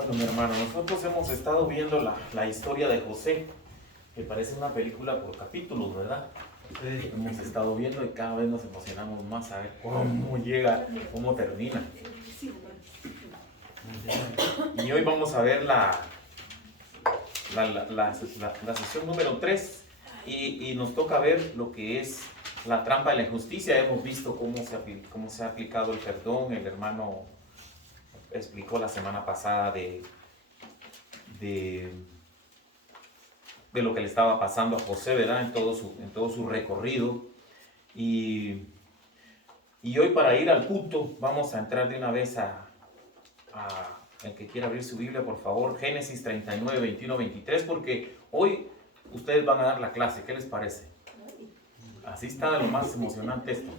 Bueno, mi hermano, nosotros hemos estado viendo la historia de José, que parece una película por capítulos, ¿verdad? Sí. Hemos estado viendo y cada vez nos emocionamos más a ver cómo llega, cómo termina. Y hoy vamos a ver la sesión número 3 y nos toca ver lo que es la trampa de la injusticia. Hemos visto cómo se ha aplicado el perdón. El hermano explicó la semana pasada de lo que le estaba pasando a José, ¿verdad? En todo su recorrido. Y hoy, para ir al punto, vamos a entrar de una vez a el que quiera abrir su Biblia, por favor, Génesis 39, 21, 23, porque hoy ustedes van a dar la clase. ¿Qué les parece? Así está de lo más emocionante esto.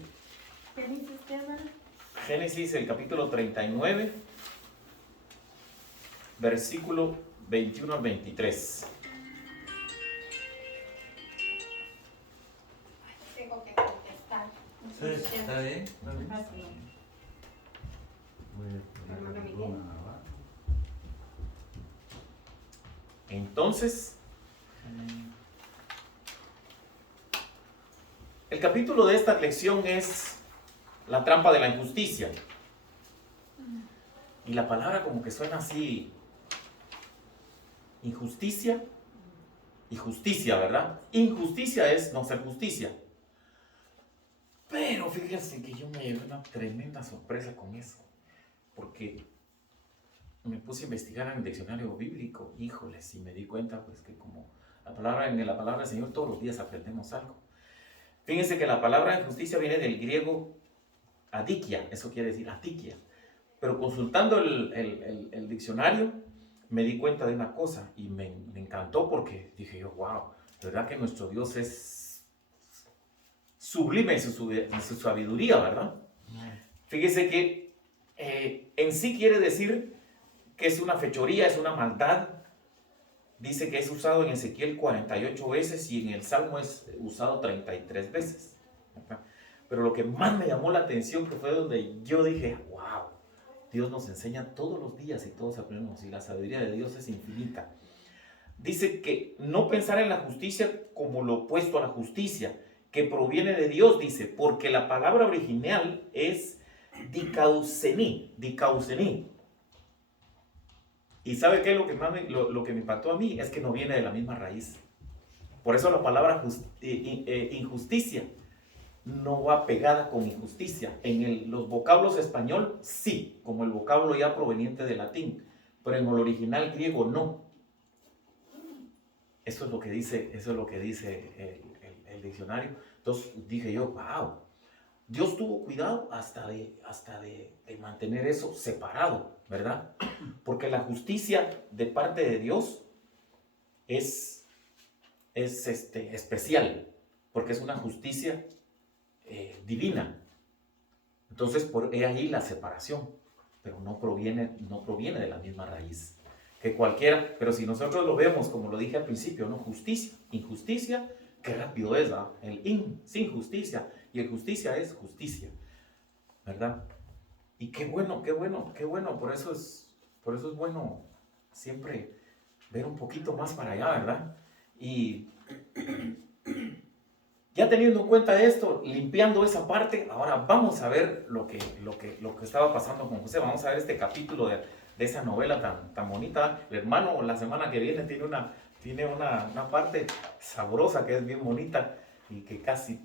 Génesis, el capítulo 39, versículo 21 al 23. Tengo que contestar. Sí, está bien. Hermano Miguel. Entonces, el capítulo de esta lección es la trampa de la injusticia. Y la palabra como que suena así: injusticia y justicia, ¿verdad? Injusticia es no ser justicia. Pero fíjense que yo me llevé una tremenda sorpresa con eso, porque me puse a investigar en el diccionario bíblico. Híjoles, y me di cuenta pues que como en la palabra del Señor todos los días aprendemos algo. Fíjense que la palabra injusticia viene del griego adikia, eso quiere decir atikia. Pero consultando el diccionario me di cuenta de una cosa y me encantó, porque dije yo, wow, de verdad que nuestro Dios es sublime en su sabiduría, ¿verdad? Fíjese que en sí quiere decir que es una fechoría, es una maldad. Dice que es usado en Ezequiel 48 veces y en el Salmo es usado 33 veces. Pero lo que más me llamó la atención, que fue donde yo dije, wow, Dios nos enseña todos los días y todos aprendemos, y la sabiduría de Dios es infinita. Dice que no pensar en la justicia como lo opuesto a la justicia, que proviene de Dios, dice, porque la palabra original es dikausení. Y ¿sabe qué? Lo que me impactó a mí es que no viene de la misma raíz. Por eso la palabra injusticia no va pegada con injusticia. En los vocablos español sí, como el vocablo ya proveniente del latín, pero en el original griego no. Eso es lo que dice el diccionario. Entonces dije yo, wow, Dios tuvo cuidado hasta de mantener eso separado, ¿verdad? Porque la justicia de parte de Dios es especial, porque es una justicia divina. Entonces, por ahí la separación, pero no proviene de la misma raíz que cualquiera. Pero si nosotros lo vemos, como lo dije al principio, ¿no? Justicia, injusticia, qué rápido es, ¿verdad? Sin justicia, y el justicia es justicia, ¿verdad? Y qué bueno, por eso es bueno siempre ver un poquito más para allá, ¿verdad? Y ya teniendo en cuenta esto, limpiando esa parte, ahora vamos a ver lo que estaba pasando con José. Vamos a ver este capítulo de esa novela tan bonita. El hermano la semana que viene tiene una parte sabrosa que es bien bonita y que casi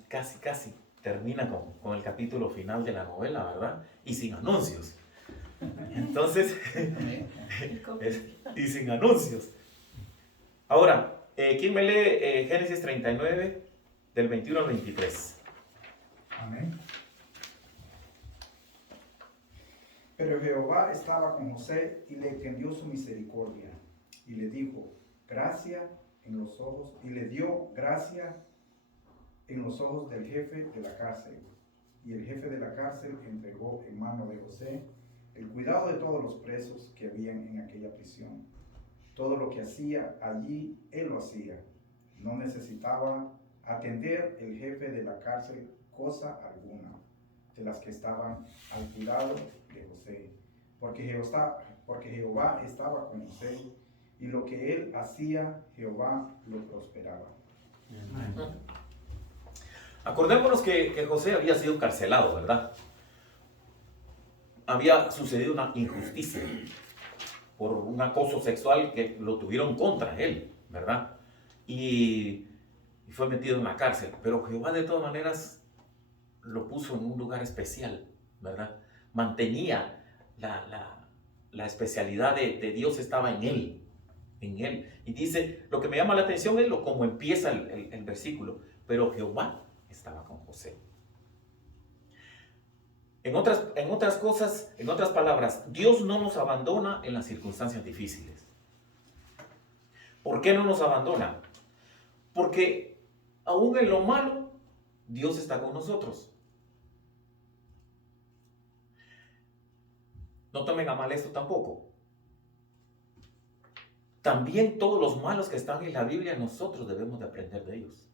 termina con el capítulo final de la novela, ¿verdad? Y sin anuncios. Entonces, y sin anuncios. Ahora, ¿quién me lee Génesis 39, del 21 al 23? Amén. Pero Jehová estaba con José y le extendió su misericordia y le dijo, gracia en los ojos, y le dio gracia en los ojos del jefe de la cárcel. Y el jefe de la cárcel entregó en mano de José el cuidado de todos los presos que habían en aquella prisión. Todo lo que hacía allí, él lo hacía. No necesitaba atender el jefe de la cárcel cosa alguna de las que estaban al cuidado de José, porque porque Jehová estaba con José, y lo que él hacía, Jehová lo prosperaba. Acordémonos que José había sido encarcelado, ¿verdad? Había sucedido una injusticia por un acoso sexual que lo tuvieron contra él, ¿verdad? Y fue metido en la cárcel. Pero Jehová de todas maneras lo puso en un lugar especial, ¿verdad? Mantenía la especialidad de Dios estaba en él. Y dice, lo que me llama la atención es como empieza el versículo. Pero Jehová estaba con José. En otras palabras, Dios no nos abandona en las circunstancias difíciles. ¿Por qué no nos abandona? Porque aún en lo malo, Dios está con nosotros. No tomen a mal esto tampoco. También todos los malos que están en la Biblia, nosotros debemos de aprender de ellos.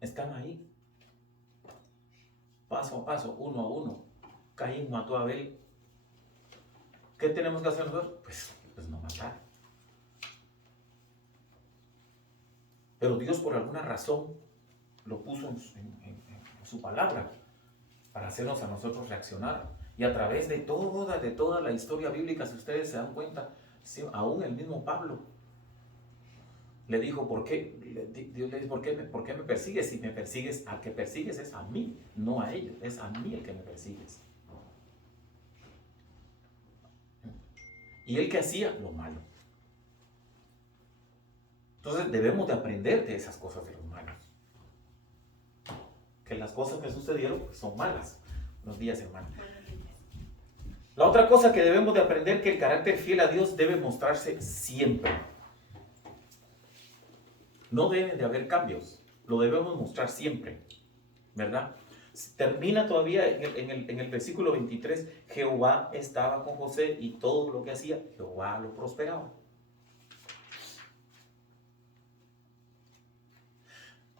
Están ahí. Paso a paso, uno a uno. Caín mató a Abel. ¿Qué tenemos que hacer nosotros? Pues no matar. Pero Dios por alguna razón lo puso en su palabra para hacernos a nosotros reaccionar. Y a través de toda la historia bíblica, si ustedes se dan cuenta, aún el mismo Pablo le dijo, Dios le dijo, ¿por qué me persigues? Si me persigues, al que persigues es a mí, no a ellos, es a mí el que me persigues. Y él que hacía lo malo. Entonces debemos de aprender de esas cosas de los malos. Que las cosas que sucedieron son malas. Buenos días, hermano. La otra cosa que debemos de aprender, que el carácter fiel a Dios debe mostrarse siempre. No deben de haber cambios, lo debemos mostrar siempre, ¿verdad? Termina todavía en el versículo 23, Jehová estaba con José y todo lo que hacía, Jehová lo prosperaba.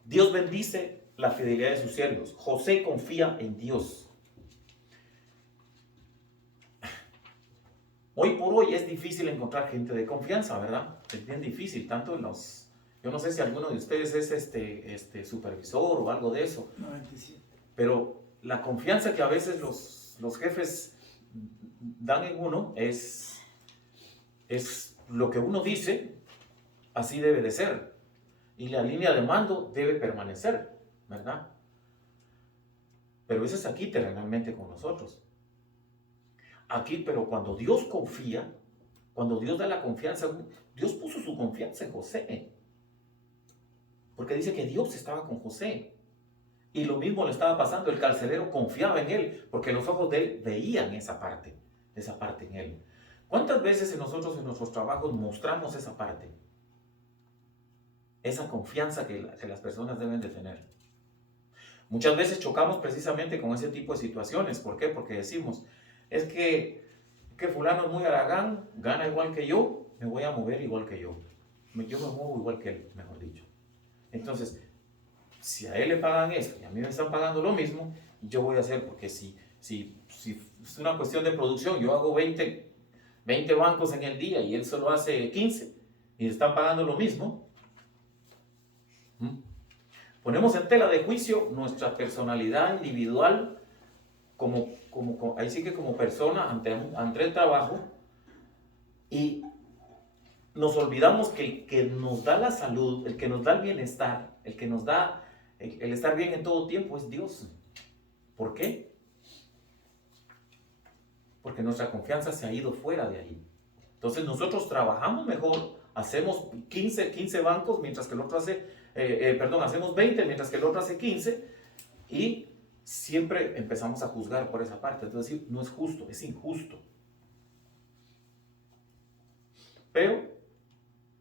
Dios bendice la fidelidad de sus siervos. José confía en Dios. Hoy por hoy es difícil encontrar gente de confianza, ¿verdad? Es bien difícil, tanto en los... Yo no sé si alguno de ustedes es supervisor o algo de eso. 97. Pero la confianza que a veces los jefes dan en uno es lo que uno dice, así debe de ser. Y la línea de mando debe permanecer, ¿verdad? Pero eso es aquí terrenalmente con nosotros. Aquí, pero cuando Dios confía, cuando Dios da la confianza, Dios puso su confianza en José. Porque dice que Dios estaba con José. Y lo mismo le estaba pasando. El carcelero confiaba en él, porque los ojos de él veían esa parte en él. ¿Cuántas veces nosotros en nuestros trabajos mostramos esa parte? Esa confianza que las personas deben de tener. Muchas veces chocamos precisamente con ese tipo de situaciones. ¿Por qué? Porque decimos, es que fulano es muy haragán, gana igual que yo, me voy a mover igual que yo. Yo me muevo igual que él, mejor dicho. Entonces, si a él le pagan eso y a mí me están pagando lo mismo, yo voy a hacer, porque si es una cuestión de producción, yo hago 20 bancos en el día y él solo hace 15 y le están pagando lo mismo, ponemos en tela de juicio nuestra personalidad individual ahí sí que como persona ante el trabajo, y nos olvidamos que el que nos da la salud, el que nos da el bienestar, el que nos da el estar bien en todo tiempo es Dios. ¿Por qué? Porque nuestra confianza se ha ido fuera de ahí. Entonces nosotros trabajamos mejor, hacemos 15 bancos, mientras que el otro hacemos 20, mientras que el otro hace 15, y siempre empezamos a juzgar por esa parte. Entonces no es justo, es injusto. Pero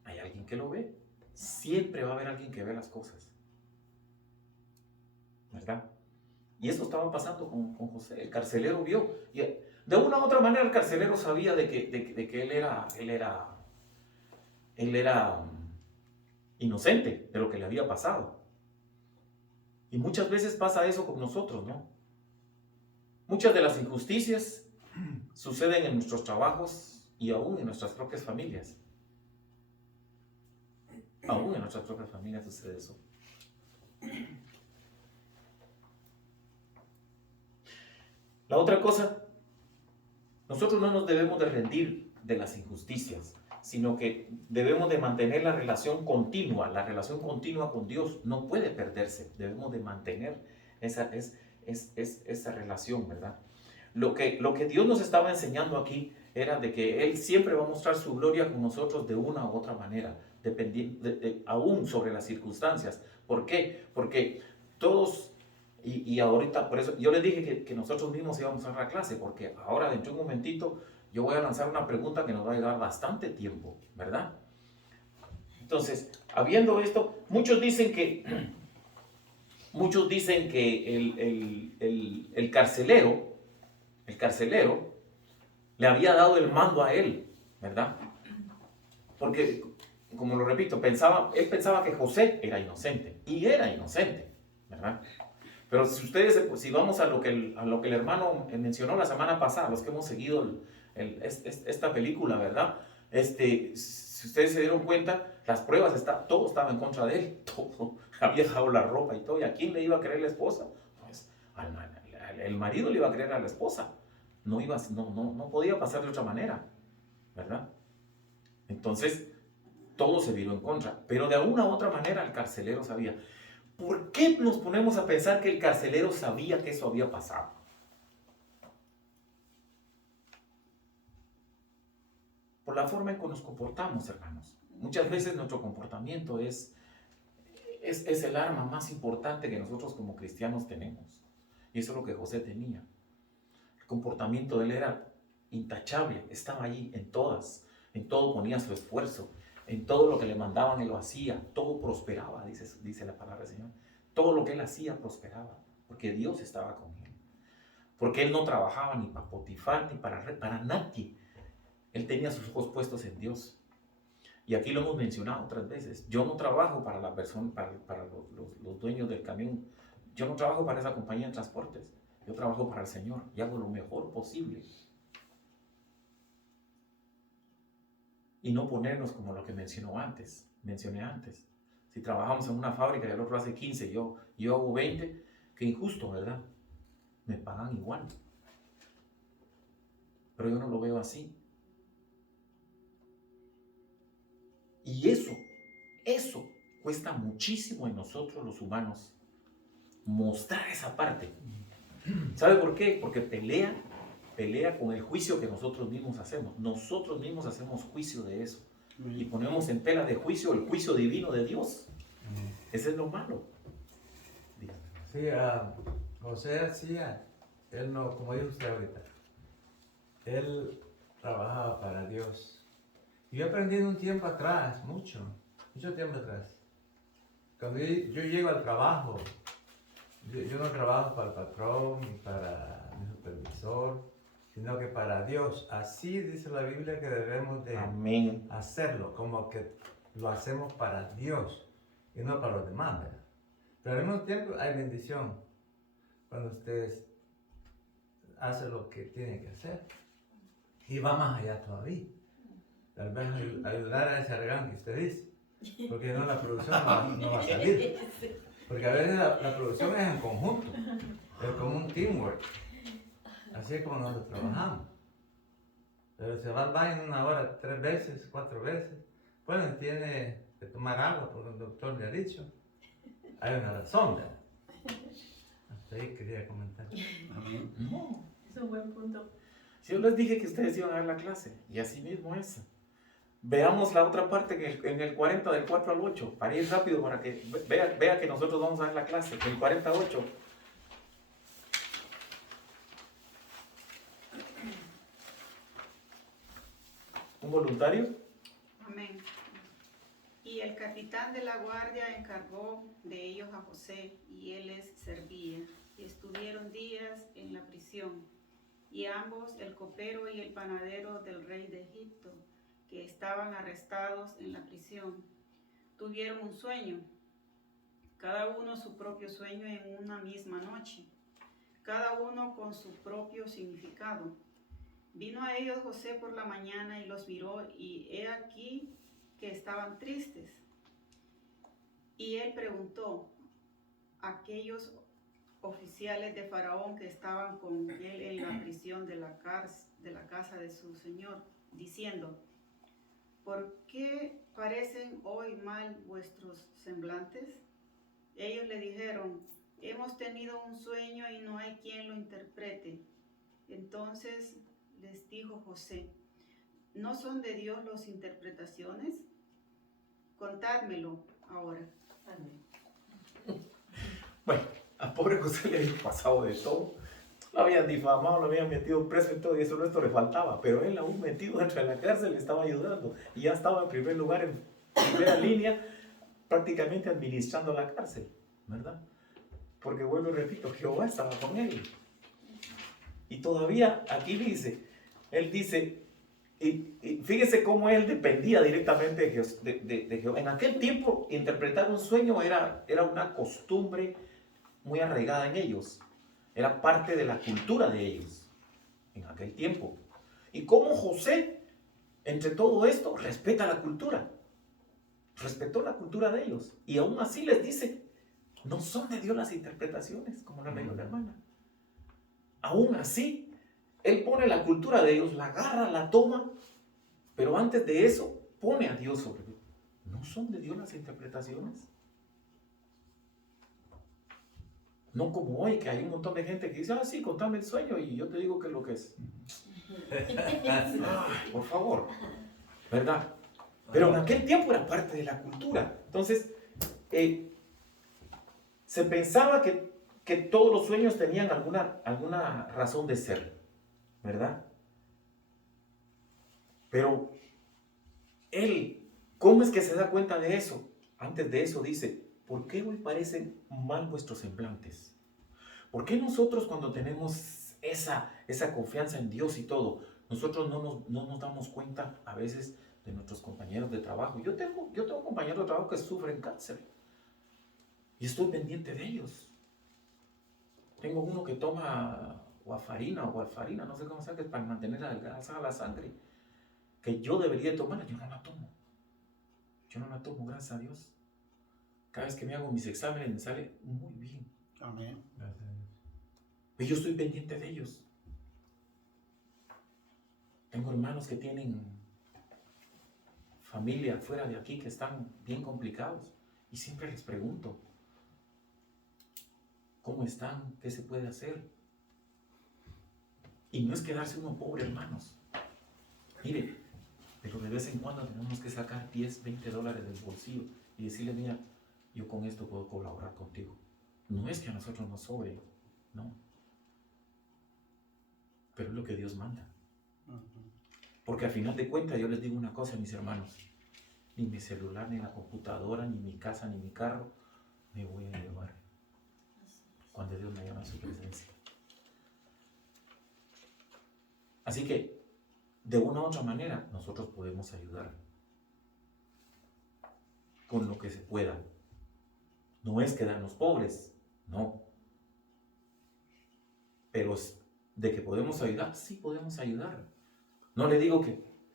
hay alguien que lo ve. Siempre va a haber alguien que ve las cosas, ¿verdad? Y eso estaba pasando con José. El carcelero vio. Y de una u otra manera el carcelero sabía de que él era inocente de lo que le había pasado. Y muchas veces pasa eso con nosotros, ¿no? Muchas de las injusticias suceden en nuestros trabajos y aún en nuestras propias familias. Aún en nuestras propias familias sucede eso. La otra cosa, nosotros no nos debemos de rendir de las injusticias, sino que debemos de mantener la relación continua con Dios no puede perderse, debemos de mantener esa relación, ¿verdad? Lo que Dios nos estaba enseñando aquí era de que Él siempre va a mostrar su gloria con nosotros de una u otra manera, dependiendo, aún sobre las circunstancias. ¿Por qué? Porque todos, y ahorita, por eso yo les dije que nosotros mismos íbamos a la clase, porque ahora dentro de un momentito yo voy a lanzar una pregunta que nos va a llevar bastante tiempo, ¿verdad? Entonces, habiendo esto, muchos dicen que el carcelero le había dado el mando a él, ¿verdad? Porque, como lo repito, él pensaba que José era inocente, y era inocente, ¿verdad? Pero si vamos a lo que el hermano mencionó la semana pasada, los que hemos seguido esta película, ¿verdad? Si ustedes se dieron cuenta, las pruebas, todo estaba en contra de él, todo, había dejado la ropa y todo, ¿y a quién le iba a creer la esposa? Pues el marido le iba a creer a la esposa, no podía pasar de otra manera, ¿verdad? Entonces, todo se viró en contra, pero de alguna u otra manera el carcelero sabía. ¿Por qué nos ponemos a pensar que el carcelero sabía que eso había pasado? Por la forma en que nos comportamos, hermanos. Muchas veces nuestro comportamiento es el arma más importante que nosotros como cristianos tenemos. Y eso es lo que José tenía. El comportamiento de él era intachable, estaba allí en todo ponía su esfuerzo, en todo lo que le mandaban él lo hacía, todo prosperaba, dice la palabra del Señor. Todo lo que él hacía prosperaba, porque Dios estaba con él. Porque él no trabajaba ni para Potifar ni para nadie. Él tenía sus ojos puestos en Dios. Y aquí lo hemos mencionado otras veces. Yo no trabajo para la persona, para los dueños del camión. Yo no trabajo para esa compañía de transportes. Yo trabajo para el Señor y hago lo mejor posible. Y no ponernos como lo que mencioné antes. Si trabajamos en una fábrica y el otro hace 15, yo hago 20, qué injusto, ¿verdad? Me pagan igual. Pero yo no lo veo así. Y eso cuesta muchísimo en nosotros los humanos, mostrar esa parte. ¿Sabe por qué? Porque pelea con el juicio que nosotros mismos hacemos. Nosotros mismos hacemos juicio de eso. Y ponemos en tela de juicio el juicio divino de Dios. Ese es lo malo. Dígame. Sí, José hacía, él no, como dijo usted ahorita, él trabajaba para Dios. Y yo aprendí en un tiempo atrás, mucho tiempo atrás. Cuando yo llego al trabajo, yo no trabajo para el patrón ni para mi supervisor, sino que para Dios. Así dice la Biblia que debemos de Amén. hacerlo, como que lo hacemos para Dios y no para los demás, ¿verdad? Pero al mismo tiempo hay bendición cuando ustedes hacen lo que tienen que hacer. Y va más allá todavía. Tal vez ayudar a ese arregán que usted dice, porque no la producción no va a salir. Porque a veces la producción es en conjunto, es como un teamwork. Así es como nosotros trabajamos. Pero se va al baño en una hora 3 veces, 4 veces. Bueno, tiene que tomar agua porque el doctor le ha dicho. Hay una razón, ¿verdad? Hasta ahí quería comentar. No. Es un buen punto. Si yo les dije que ustedes iban a ver la clase, y así mismo es. Veamos la otra parte en el 40 del 4 al 8, para ir rápido, para que vea que nosotros vamos a ver la clase. El 48. ¿Un voluntario? Amén. Y el capitán de la guardia encargó de ellos a José, y él les servía. Y estuvieron días en la prisión. Y ambos, el copero y el panadero del rey de Egipto, que estaban arrestados en la prisión, tuvieron un sueño, cada uno su propio sueño en una misma noche. cada uno con su propio significado. Vino a ellos José por la mañana y los miró, y he aquí que estaban tristes. Y él preguntó a aquellos oficiales de Faraón que estaban con él en la prisión de la casa de su señor, diciendo: ¿por qué parecen hoy mal vuestros semblantes? Ellos le dijeron: hemos tenido un sueño y no hay quien lo interprete. Entonces les dijo José: ¿no son de Dios las interpretaciones? Contádmelo ahora. Bueno, a pobre José le había pasado de todo. Lo habían difamado, lo habían metido preso y todo, y eso esto le faltaba. Pero él, aún metido dentro de la cárcel, le estaba ayudando. Y ya estaba en primer lugar, en primera línea, prácticamente administrando la cárcel, ¿verdad? Porque vuelvo y repito, Jehová estaba con él. Y todavía aquí dice, él dice, y fíjese cómo él dependía directamente de Jehová. En aquel tiempo, interpretar un sueño era una costumbre muy arraigada en ellos. Era parte de la cultura de ellos en aquel tiempo. Y cómo José, entre todo esto, respeta la cultura. Respetó la cultura de ellos. Y aún así les dice: no son de Dios las interpretaciones, como la leyó la hermana. Aún así, él pone la cultura de ellos, la agarra, la toma, pero antes de eso, pone a Dios sobre ellos. ¿No son de Dios las interpretaciones? No como hoy, que hay un montón de gente que dice: ah, sí, contame el sueño y yo te digo qué es lo que es. Ay, por favor, ¿verdad? Pero en aquel tiempo era parte de la cultura. Entonces, se pensaba que todos los sueños tenían alguna razón de ser, ¿verdad? Pero él, ¿cómo es que se da cuenta de eso? Antes de eso dice: ¿por qué hoy parecen mal vuestros semblantes? ¿Por qué nosotros, cuando tenemos esa confianza en Dios y todo, nosotros no nos damos cuenta a veces de nuestros compañeros de trabajo? Yo tengo compañeros de trabajo que sufren cáncer y estoy pendiente de ellos. Tengo uno que toma warfarina, no sé cómo se llama, para mantener adelgazada la sangre, que yo debería tomar. Yo no la tomo. Yo no la tomo, gracias a Dios. Cada vez que me hago mis exámenes me sale muy bien. Amén. Y yo estoy pendiente de ellos. Tengo hermanos que tienen familia fuera de aquí que están bien complicados y siempre les pregunto: ¿cómo están? ¿Qué se puede hacer? Y no es quedarse uno pobre, hermanos. Mire, pero de vez en cuando tenemos que sacar 10, 20 dólares del bolsillo y decirle: mira, yo con esto puedo colaborar contigo. No es que a nosotros nos sobre, no. Pero es lo que Dios manda. Porque al final de cuentas, yo les digo una cosa, mis hermanos: ni mi celular, ni la computadora, ni mi casa, ni mi carro me voy a llevar cuando Dios me llama a su presencia. Así que, de una u otra manera, nosotros podemos ayudar con lo que se pueda. No es quedarnos pobres, no. Pero de que podemos ayudar, sí podemos ayudar. No le digo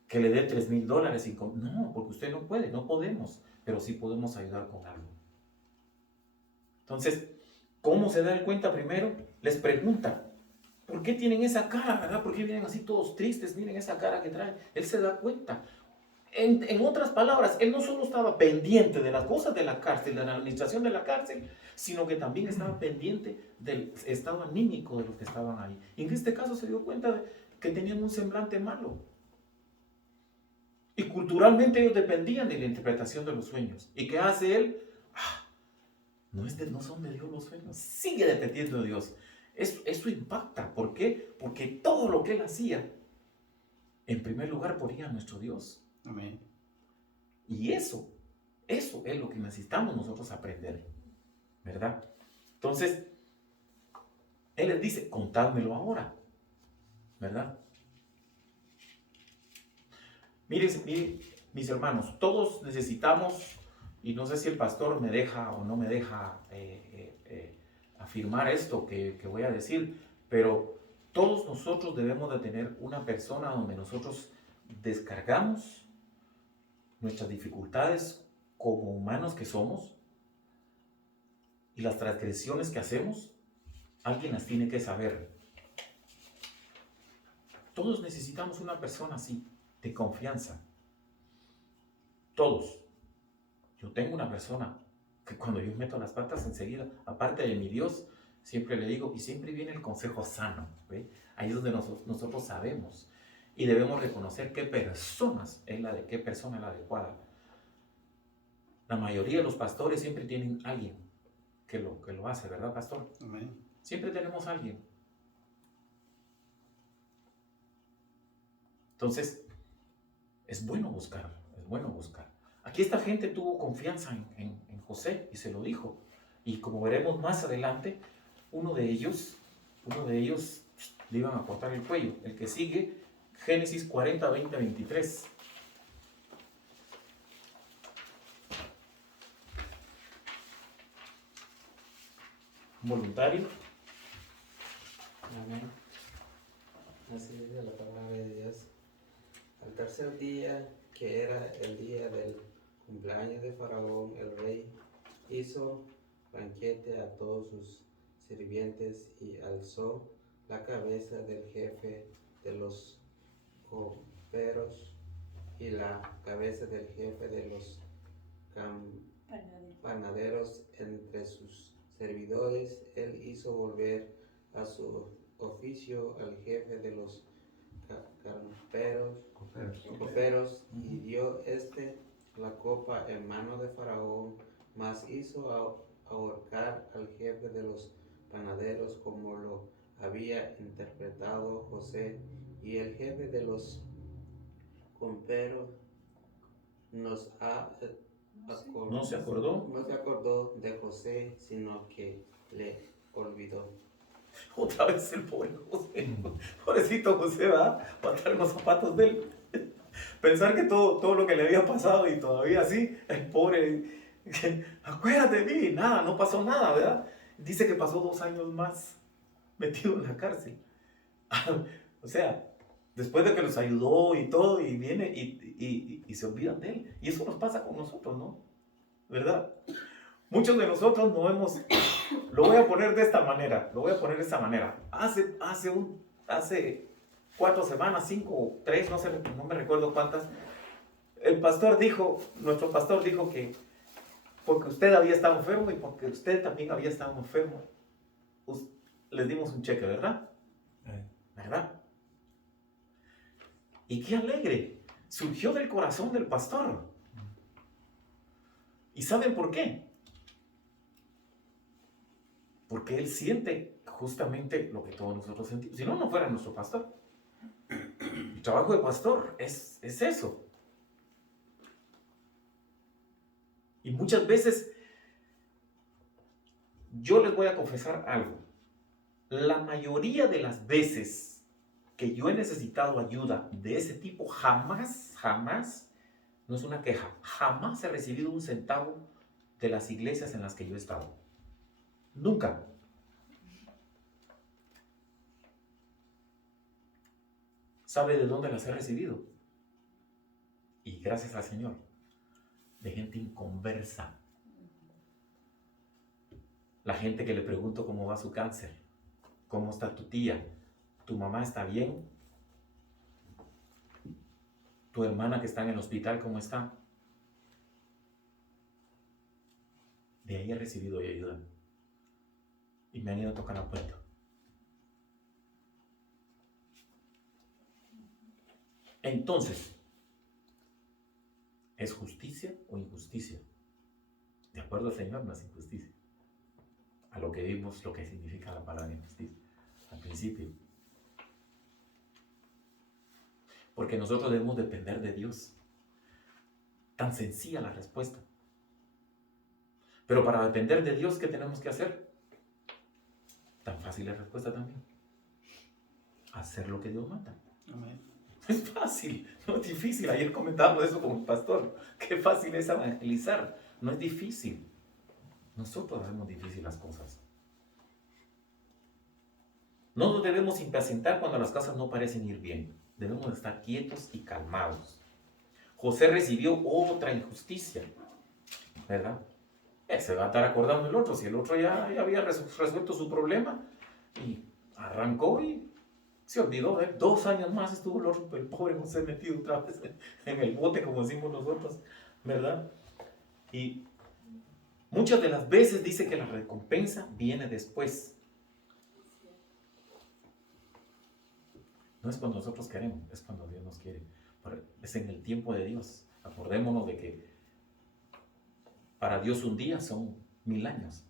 que le dé $3,000, no, porque usted no puede, no podemos, pero sí podemos ayudar con algo. Entonces, ¿cómo se da cuenta? Primero, les pregunta: ¿por qué tienen esa cara, verdad? ¿Por qué vienen así todos tristes? Miren esa cara que traen. Él se da cuenta. En otras palabras, él no solo estaba pendiente de las cosas de la cárcel, de la administración de la cárcel, sino que también estaba pendiente del estado anímico de los que estaban ahí. Y en este caso se dio cuenta de que tenían un semblante malo. Y culturalmente ellos dependían de la interpretación de los sueños. ¿Y qué hace él? No son de Dios los sueños. Sigue dependiendo de Dios. Eso impacta. ¿Por qué? Porque todo lo que él hacía, en primer lugar, ponía a nuestro Dios. Amén. Y eso es lo que necesitamos nosotros aprender, ¿verdad? Entonces, él les dice: contádmelo ahora, ¿verdad? Miren, mis hermanos, todos necesitamos, y no sé si el pastor me deja o no me deja afirmar esto que voy a decir, Pero todos nosotros debemos de tener una persona donde nosotros descargamos nuestras dificultades como humanos que somos y las transgresiones que hacemos, alguien las tiene que saber. Todos necesitamos una persona así, de confianza. Todos. Yo tengo una persona que cuando yo meto las patas enseguida, aparte de mi Dios, siempre le digo, y siempre viene el consejo sano, ¿ve? Ahí es donde nosotros sabemos y debemos reconocer qué persona es la adecuada. La mayoría de los pastores siempre tienen alguien que lo hace, ¿verdad, pastor? Amén. Siempre tenemos alguien. Entonces, es bueno buscar, es bueno buscar. Aquí esta gente tuvo confianza en José y se lo dijo. Y como veremos más adelante, uno de ellos le iban a cortar el cuello. El que sigue, Génesis 40, 20, 23. Un voluntario. Amén. Así dice la palabra de Dios. Al tercer día, que era el día del cumpleaños de Faraón, el rey hizo banquete a todos sus sirvientes y alzó la cabeza del jefe de los coperos y la cabeza del jefe de los panaderos entre sus servidores. Él hizo volver a su oficio al jefe de los coperos y dio la copa en mano de Faraón, mas hizo ahorcar al jefe de los panaderos como lo había interpretado José. Y el jefe de los coperos no se acordó de José, sino que le olvidó. Otra vez el pobre José. Pobrecito José, va a estar en los zapatos de él. Pensar que todo lo que le había pasado y todavía así, el pobre, acuérdate de mí, nada, no pasó nada, ¿verdad? Dice que pasó 2 años más metido en la cárcel. O sea, después de que los ayudó y todo, y viene y se olvidan de él. Y eso nos pasa con nosotros, ¿no? ¿Verdad? Muchos de nosotros no hemos... Lo voy a poner de esta manera. Hace 4 semanas, 5, 3, no me recuerdo cuántas, nuestro pastor dijo que porque usted había estado enfermo y porque usted también había estado enfermo, les dimos un cheque, ¿verdad? ¿Verdad? Y qué alegre. Surgió del corazón del pastor. ¿Y saben por qué? Porque él siente justamente lo que todos nosotros sentimos. Si no, no fuera nuestro pastor. El trabajo de pastor es eso. Y muchas veces, yo les voy a confesar algo. La mayoría de las veces que yo he necesitado ayuda de ese tipo, jamás, no es una queja, jamás he recibido un centavo de las iglesias en las que yo he estado. Nunca. ¿Sabe de dónde las he recibido? Y gracias al Señor, de gente inconversa. La gente que le pregunto cómo va su cáncer, cómo está tu tía, tu mamá está bien, tu hermana que está en el hospital, ¿cómo está? De ahí he recibido ayuda. Y me han ido a tocar la puerta. Entonces, ¿es justicia o injusticia? De acuerdo al Señor, no es injusticia. A lo que vimos, lo que significa la palabra injusticia al principio. Porque nosotros debemos depender de Dios. Tan sencilla la respuesta. Pero para depender de Dios, ¿qué tenemos que hacer? Tan fácil la respuesta también. Hacer lo que Dios manda. Amén. Es fácil, no es difícil. Ayer comentábamos eso con el pastor. Qué fácil es evangelizar. No es difícil. Nosotros hacemos difícil las cosas. No nos debemos impacientar cuando las cosas no parecen ir bien. Debemos estar quietos y calmados. José recibió otra injusticia, ¿verdad? Se va a estar acordando el otro, si el otro ya había resuelto su problema y arrancó y se olvidó de él. 2 años más estuvo el pobre José metido otra vez en el bote, como decimos nosotros, ¿verdad? Y muchas de las veces dice que la recompensa viene después. No es cuando nosotros queremos, es cuando Dios nos quiere. Es en el tiempo de Dios. Acordémonos de que para Dios un día son 1000 años.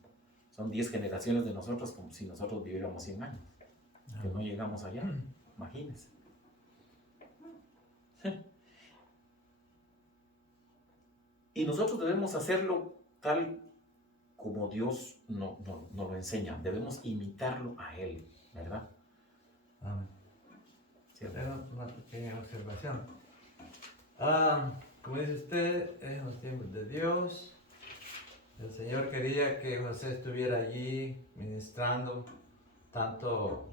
Son 10 generaciones de nosotros, como si nosotros viviéramos 100 años. Que no llegamos allá, imagínense. Y nosotros debemos hacerlo tal como Dios nos lo enseña. Debemos imitarlo a Él, ¿verdad? Amén. Sí. Tengo una pequeña observación. Como dice usted, es los tiempos de Dios. El Señor quería que José estuviera allí ministrando, tanto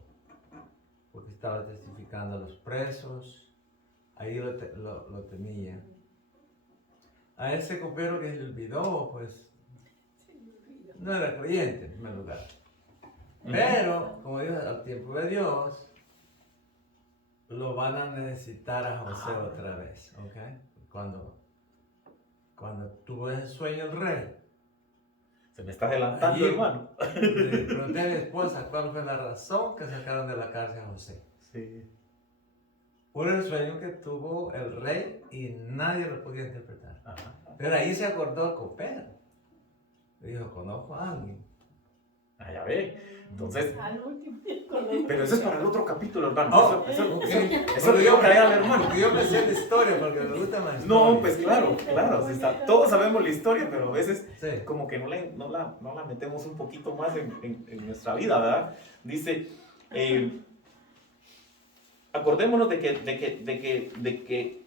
porque estaba testificando a los presos, ahí lo tenía. A ese copero que se le olvidó, pues, no era creyente en primer lugar. Pero, como digo, al tiempo de Dios, lo van a necesitar a José otra vez, ¿ok? Cuando tuvo ese sueño el rey. Se me está adelantando, hermano. Le pregunté a mi esposa cuál fue la razón que sacaron de la cárcel a José. Sí. Por el sueño que tuvo el rey y nadie lo podía interpretar. Ajá. Pero ahí se acordó el copero. Dijo, conozco a alguien. Ah, ya ve. Entonces, Al último, pero eso es para el otro capítulo, hermano. Oh, Eso lo dio caer al hermano. Porque yo pensé en la historia, porque me gusta más. No, pues claro, sí todos sabemos la historia, pero a veces Sí. como que no la metemos un poquito más en nuestra vida, ¿verdad? Dice, acordémonos de que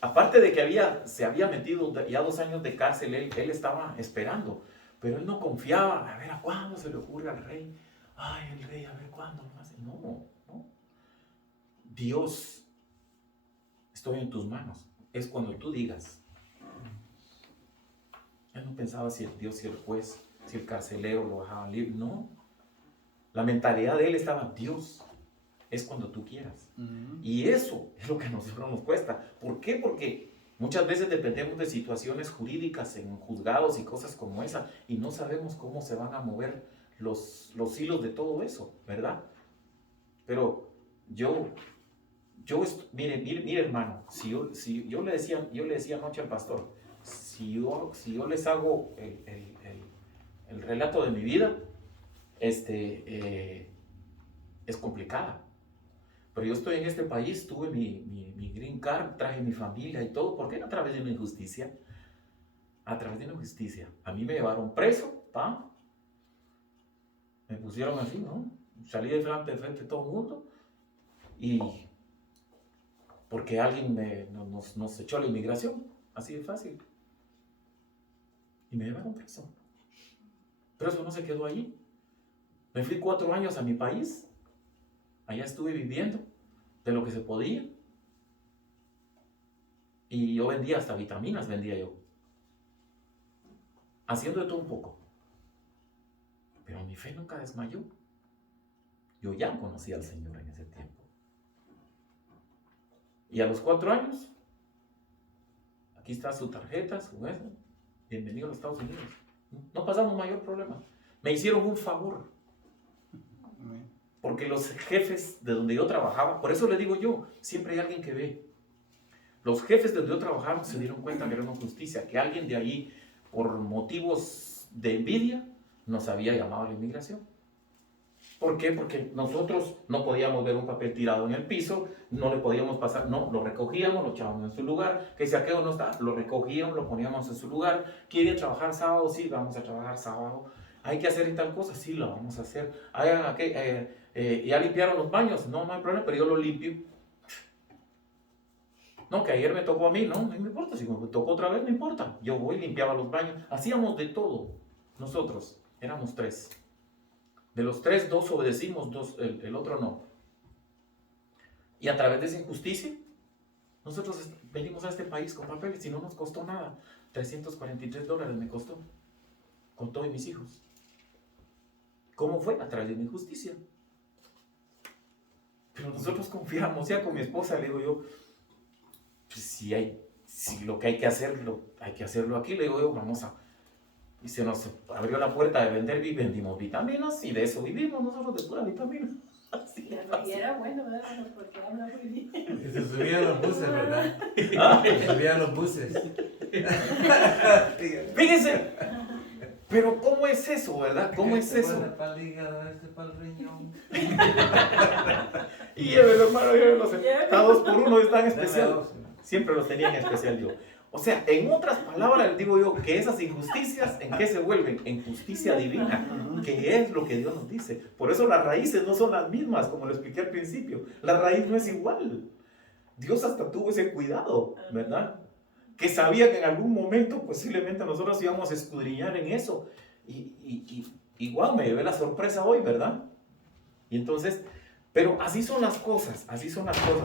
aparte de que se había metido ya 2 años de cárcel, él estaba esperando, pero él no confiaba, a ver, ¿a cuándo se le ocurre al rey? Ay, el rey, a ver, ¿cuándo lo hace? No. Dios, estoy en tus manos. Es cuando tú digas. Él no pensaba si el Dios, si el juez, si el carcelero lo dejaban libre. No. La mentalidad de él estaba, Dios, es cuando tú quieras. Y eso es lo que a nosotros nos cuesta. ¿Por qué? Porque muchas veces dependemos de situaciones jurídicas en juzgados y cosas como esa y no sabemos cómo se van a mover los hilos de todo eso, ¿verdad? Pero mire hermano, si yo le decía anoche al pastor, si yo les hago el relato de mi vida, es complicada. Pero yo estoy en este país, tuve mi green card, traje mi familia y todo. ¿Por qué? A través de una injusticia. A través de una injusticia. A mí me llevaron preso, me pusieron así, ¿no? Salí de frente de todo el mundo. Y porque alguien nos echó a la inmigración. Así de fácil. Y me llevaron preso. Pero eso no se quedó allí. Me fui 4 años a mi país. Allá estuve viviendo de lo que se podía. Y yo vendía hasta vitaminas, vendía yo. Haciendo de todo un poco. Pero mi fe nunca desmayó. Yo ya conocía al Señor en ese tiempo. Y a los 4 años, aquí está su tarjeta, su eso. Bienvenido a los Estados Unidos. No pasamos mayor problema. Me hicieron un favor. Porque los jefes de donde yo trabajaba, por eso le digo yo, siempre hay alguien que ve. Los jefes de donde yo trabajaba se dieron cuenta que era una injusticia, que alguien de ahí, por motivos de envidia, nos había llamado a la inmigración. ¿Por qué? Porque nosotros no podíamos ver un papel tirado en el piso, no le podíamos pasar, no, lo recogíamos, lo echábamos en su lugar, que si aquello no está, lo recogíamos, lo poníamos en su lugar. ¿Quieren trabajar sábado? Sí, vamos a trabajar sábado. ¿Hay que hacer y tal cosa? Sí, lo vamos a hacer. ¿Ya limpiaron los baños? No hay problema, pero yo lo limpio. No, que ayer me tocó a mí, no me importa. Si me tocó otra vez, no importa. Yo voy, limpiaba los baños. Hacíamos de todo. Nosotros, éramos 3. De los 3, 2 obedecimos, 2, el otro no. Y a través de esa injusticia, nosotros venimos a este país con papeles y no nos costó nada. $343 me costó, con todos mis hijos. ¿Cómo fue? A través de una injusticia. Pero nosotros confiamos, ya con mi esposa le digo yo, pues si lo que hay que hacerlo aquí, le digo yo, vamos a... Y se nos abrió la puerta de vender, vendimos vitaminas y de eso vivimos nosotros, de pura vitamina. Así, Y era bueno, ¿verdad? Porque habla muy bien. Y se subían los buses, ¿verdad? Ah, Se subían los buses. fíjense, pero ¿cómo es eso, verdad? ¿Cómo es Este eso? bueno para el hígado, este para el riñón. Y llévelo, hermano, llévelos. Está 2 por 1, está en Dame especial. dos. Siempre los tenía en especial yo. O sea, en otras palabras, les digo yo que esas injusticias, ¿en qué se vuelven? En justicia divina, que es lo que Dios nos dice. Por eso las raíces no son las mismas, como lo expliqué al principio. La raíz no es igual. Dios hasta tuvo ese cuidado, ¿verdad? Que sabía que en algún momento posiblemente nosotros íbamos a escudriñar en eso. Y igual me llevé la sorpresa hoy, ¿verdad? Y entonces, pero así son las cosas,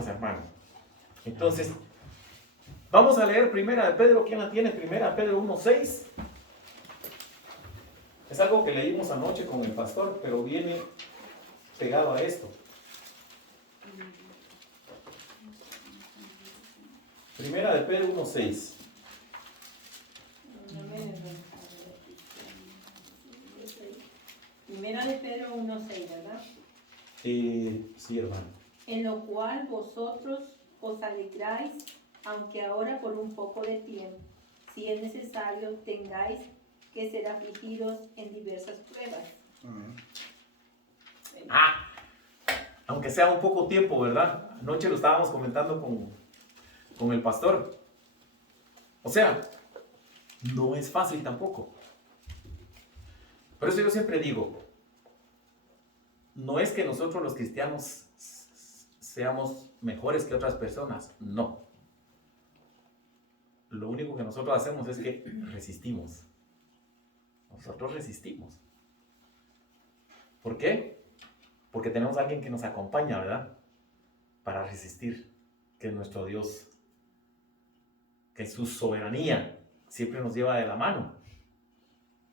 hermano. Entonces, vamos a leer Primera de Pedro. ¿Quién la tiene? Primera de Pedro 1:6. Es algo que leímos anoche con el pastor, pero viene pegado a esto. Primera de Pedro 1:6. Primera de Pedro 1:6, ¿verdad? Sí, hermano. En lo cual vosotros os alegráis, aunque ahora por un poco de tiempo, si es necesario, tengáis que ser afligidos en diversas pruebas. Aunque sea un poco tiempo, ¿verdad? Anoche lo estábamos comentando con el pastor. O sea, no es fácil tampoco. Por eso yo siempre digo, no es que nosotros los cristianos seamos mejores que otras personas, no. Lo único que nosotros hacemos es que resistimos. Nosotros resistimos. ¿Por qué? Porque tenemos a alguien que nos acompaña, ¿verdad? Para resistir, que es nuestro Dios, que su soberanía siempre nos lleva de la mano.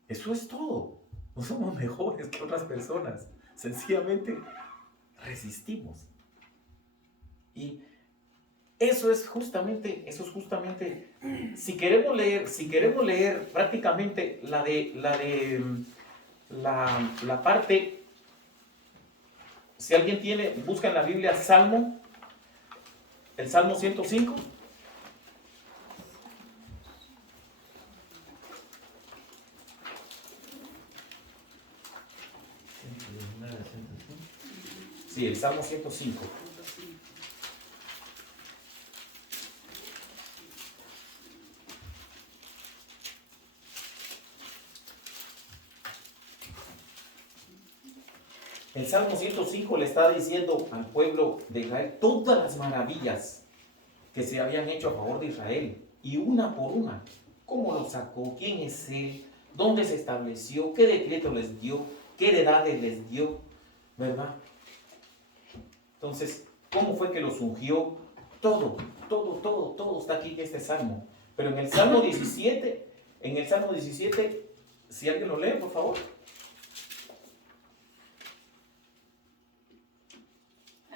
Eso es todo. No somos mejores que otras personas. Sencillamente resistimos. Y eso es justamente, si queremos leer prácticamente la parte, si alguien tiene, busca en la Biblia el Salmo 105. Sí, el Salmo 105. El Salmo 105 le está diciendo al pueblo de Israel todas las maravillas que se habían hecho a favor de Israel. Y una por una, cómo lo sacó, quién es él, dónde se estableció, qué decreto les dio, qué heredades les dio, ¿verdad? Entonces, ¿cómo fue que los ungió? Todo está aquí en este Salmo. Pero en el Salmo 17, si alguien lo lee, por favor.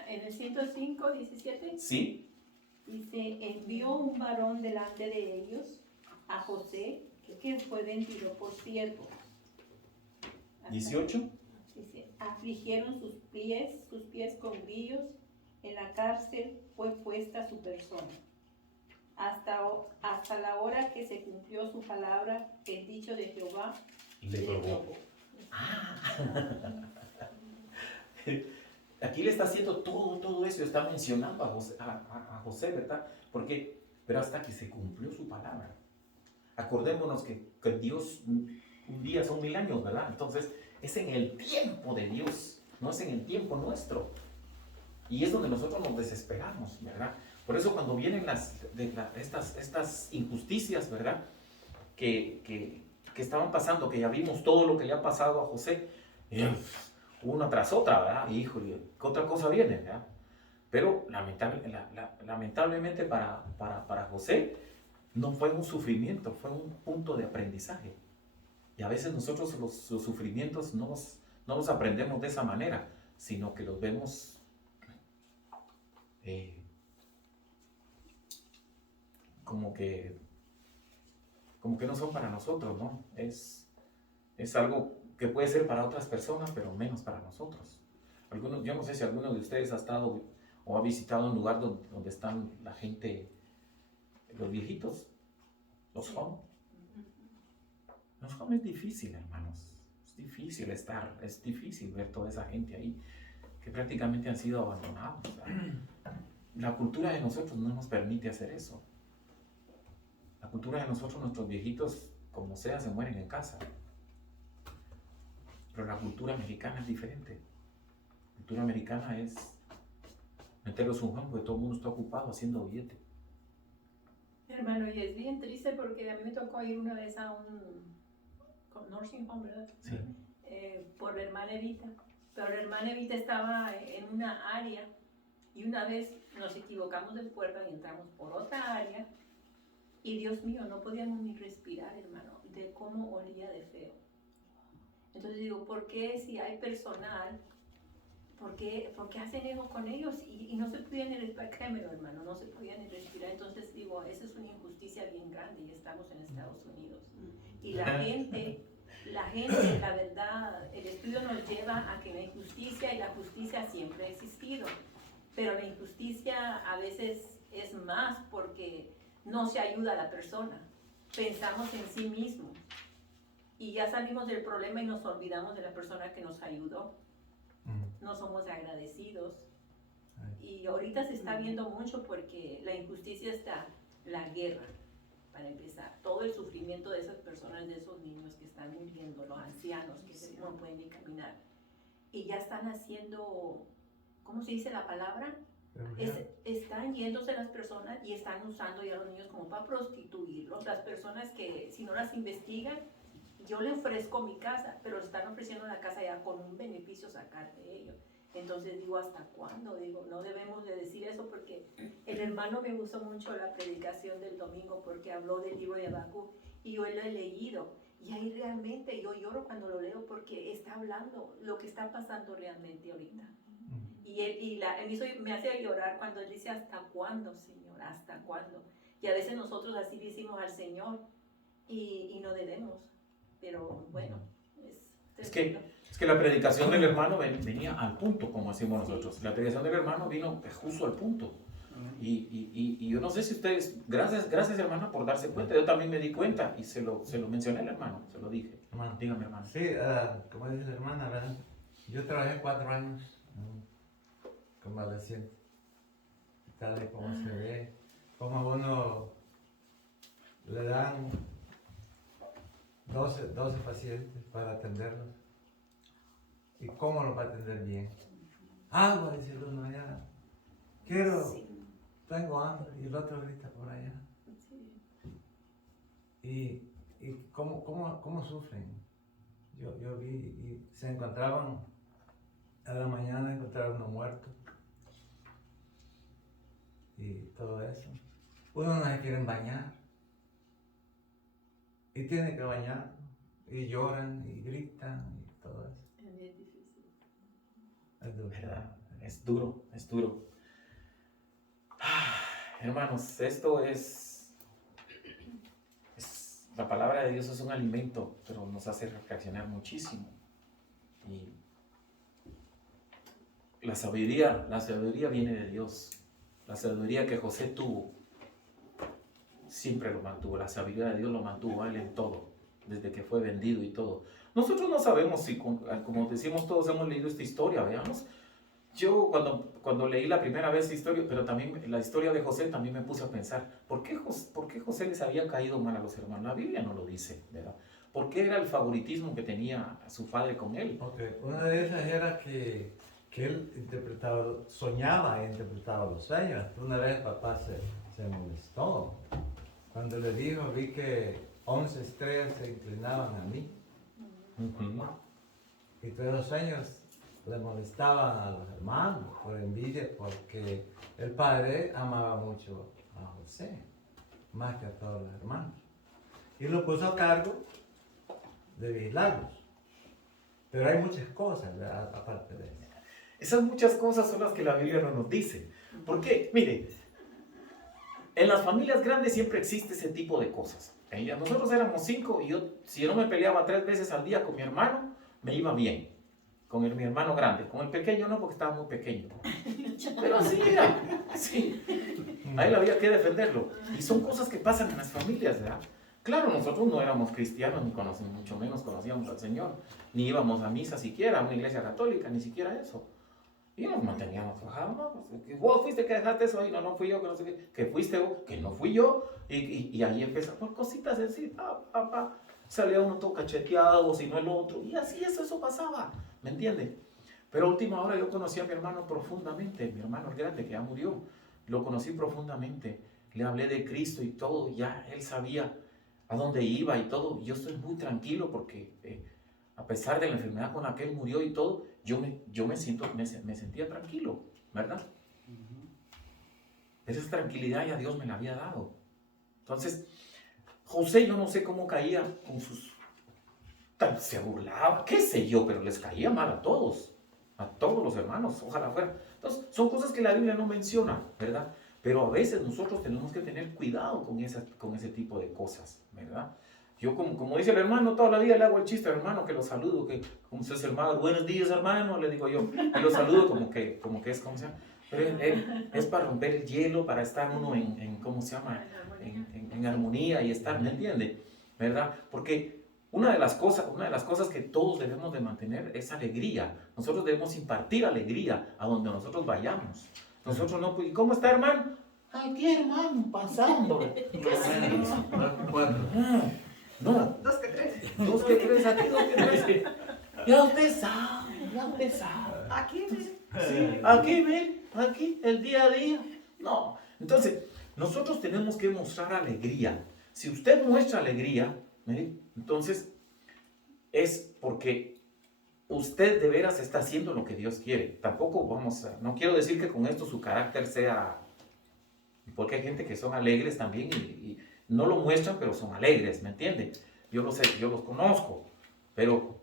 En el 105, 17, Sí. dice, envió un varón delante de ellos, a José, que fue vendido por siervo. 18. Dice, afligieron sus pies con grillos, en la cárcel fue puesta su persona. Hasta la hora que se cumplió su palabra, el dicho de Jehová Le probó. Aquí le está haciendo todo eso, está mencionando a José, ¿verdad? Porque, pero hasta que se cumplió su palabra. Acordémonos que Dios, un día son 1000 años, ¿verdad? Entonces, es en el tiempo de Dios, no es en el tiempo nuestro. Y es donde nosotros nos desesperamos, ¿verdad? Por eso cuando vienen estas injusticias, ¿verdad? Que estaban pasando, que ya vimos todo lo que le ha pasado a José, una tras otra, ¿verdad? Y híjole, ¿qué otra cosa viene, ¿verdad? Pero lamentablemente para José no fue un sufrimiento, fue un punto de aprendizaje. Y a veces nosotros los sufrimientos no los aprendemos de esa manera, sino que los vemos como que no son para nosotros, ¿no? Es algo que puede ser para otras personas, pero menos para nosotros. Yo no sé si alguno de ustedes ha estado o ha visitado un lugar donde están la gente, los viejitos, los home. Los home es difícil, hermanos. Es difícil estar, es difícil ver toda esa gente ahí que prácticamente han sido abandonados. O sea, la cultura de nosotros no nos permite hacer eso. La cultura de nosotros, nuestros viejitos, como sea, se mueren en casa. Pero la cultura americana es diferente. La cultura americana es meterlos un home porque todo el mundo está ocupado haciendo billete. Hermano, y es bien triste porque a mí me tocó ir una vez a un nursing home, ¿verdad? Sí. Por la hermana Evita. Pero la hermana Evita estaba en una área y una vez nos equivocamos de puerta y entramos por otra área y Dios mío, no podíamos ni respirar, hermano, de cómo olía de feo. Entonces digo, ¿por qué si hay personal, por qué hacen eso con ellos? Y no se podían ni respirar, créemelo, hermano, no se podían ni respirar. Entonces digo, esa es una injusticia bien grande y estamos en Estados Unidos. Y la gente, la verdad, el estudio nos lleva a que la injusticia y la justicia siempre ha existido. Pero la injusticia a veces es más porque no se ayuda a la persona. Pensamos en sí mismos. Y ya salimos del problema y nos olvidamos de la persona que nos ayudó. No somos agradecidos. Y ahorita se está viendo mucho porque la injusticia está, la guerra, para empezar. Todo el sufrimiento de esas personas, de esos niños que están muriendo, los ancianos que no pueden ni caminar. Y ya están haciendo, ¿cómo se dice la palabra? Están yéndose las personas y están usando ya a los niños como para prostituirlos. Las personas que si no las investigan, yo le ofrezco mi casa, pero están ofreciendo la casa ya con un beneficio sacar de ellos. Entonces digo, ¿hasta cuándo? Digo, no debemos de decir eso porque el hermano me gustó mucho la predicación del domingo porque habló del libro de Habacuc y yo lo he leído. Y ahí realmente yo lloro cuando lo leo porque está hablando lo que está pasando realmente ahorita. Y me hace llorar cuando él dice, ¿hasta cuándo, Señor? ¿Hasta cuándo? Y a veces nosotros así decimos al Señor y no debemos. Pero bueno, es que la predicación del hermano venía al punto, como decimos nosotros. La predicación del hermano vino justo al punto. Y yo no sé si ustedes, gracias hermano por darse cuenta, yo también me di cuenta y se lo mencioné al hermano, se lo dije. Dígame, hermano. Sí, como dice la hermana, ¿verdad? Yo trabajé 4 años convaleciente, tal y como se ve, como a uno le dan 12 pacientes para atenderlos. ¿Y cómo los va a atender bien? Agua, dice uno allá. Tengo hambre. Y el otro grita por allá. ¿Y cómo sufren? Yo vi y se encontraban, a la mañana encontraron uno muerto. Y todo eso. Uno no se quieren bañar. Y tienen que bañar. Y lloran y gritan y todo eso. Es difícil. Es duro. ¿Verdad? Es duro. Hermanos, esto es la palabra de Dios es un alimento, pero nos hace reaccionar muchísimo. Y la sabiduría viene de Dios. La sabiduría que José tuvo, siempre lo mantuvo. La sabiduría de Dios lo mantuvo a él en todo, desde que fue vendido y todo. Nosotros no sabemos si, como decimos todos, hemos leído esta historia, veamos. Yo cuando leí la primera vez esta historia, pero también la historia de José, también me puse a pensar, ¿por qué José les había caído mal a los hermanos? La Biblia no lo dice, ¿verdad? ¿Por qué era el favoritismo que tenía su padre con él? Okay. Una de esas era que él soñaba e interpretaba los sueños. Una vez papá se molestó. Cuando le dijo, vi que 11 estrellas se inclinaban a mí. Y todos los sueños le molestaban a los hermanos por envidia, porque el padre amaba mucho a José, más que a todos los hermanos. Y lo puso a cargo de vigilarlos. Pero hay muchas cosas, ¿verdad? Aparte de eso. Esas muchas cosas son las que la Biblia no nos dice. ¿Por qué? Mire, en las familias grandes siempre existe ese tipo de cosas. Nosotros éramos 5 y si yo no me peleaba 3 veces al día con mi hermano, me iba bien. Con mi hermano grande. Con el pequeño no, porque estaba muy pequeño. Pero así era. Sí. A él había que defenderlo. Y son cosas que pasan en las familias, ¿verdad? Claro, nosotros no éramos cristianos, ni mucho menos conocíamos al Señor. Ni íbamos a misa siquiera, a una iglesia católica, ni siquiera eso. Y nos manteníamos bajados, ¿no? Pues, vos fuiste que dejaste eso ahí, no fui yo, que no sé qué, que fuiste vos, que no fui yo. Y ahí empieza por cositas así, salía uno todo cacheteado, o si no el otro. Y así eso pasaba, ¿me entiende? Pero a última hora yo conocí a mi hermano profundamente, mi hermano el grande que ya murió. Lo conocí profundamente, le hablé de Cristo y todo, ya él sabía a dónde iba y todo. Yo estoy muy tranquilo porque a pesar de la enfermedad con la que él murió y todo, yo me sentía tranquilo, ¿verdad? Esa tranquilidad ya Dios me la había dado. Entonces, José, yo no sé cómo caía con sus... Se burlaba, qué sé yo, pero les caía mal a todos los hermanos, ojalá fuera. Entonces, son cosas que la Biblia no menciona, ¿verdad? Pero a veces nosotros tenemos que tener cuidado con ese tipo de cosas, ¿verdad? Yo, como dice el hermano, toda la vida le hago el chiste al hermano, que lo saludo, que como si es hermano, buenos días hermano, le digo yo, y lo saludo como que es, ¿cómo se llama? Pero es para romper el hielo, para estar uno ¿cómo se llama? En armonía y estar, ¿me entiende? ¿Verdad? Porque una de las cosas que todos debemos de mantener es alegría. Nosotros debemos impartir alegría a donde nosotros vayamos. Nosotros no, ¿y cómo está hermano? Aquí hermano, pasando. No. 2 que 3. 2 que 3, aquí 2 que 3. Ya usted sabe. Aquí, Sí, aquí ven, aquí, el día a día. No. Entonces, nosotros tenemos que mostrar alegría. Si usted muestra alegría, entonces es porque usted de veras está haciendo lo que Dios quiere. Tampoco no quiero decir que con esto su carácter sea, porque hay gente que son alegres también y no lo muestran, pero son alegres, ¿me entiende? Yo lo sé, yo los conozco, pero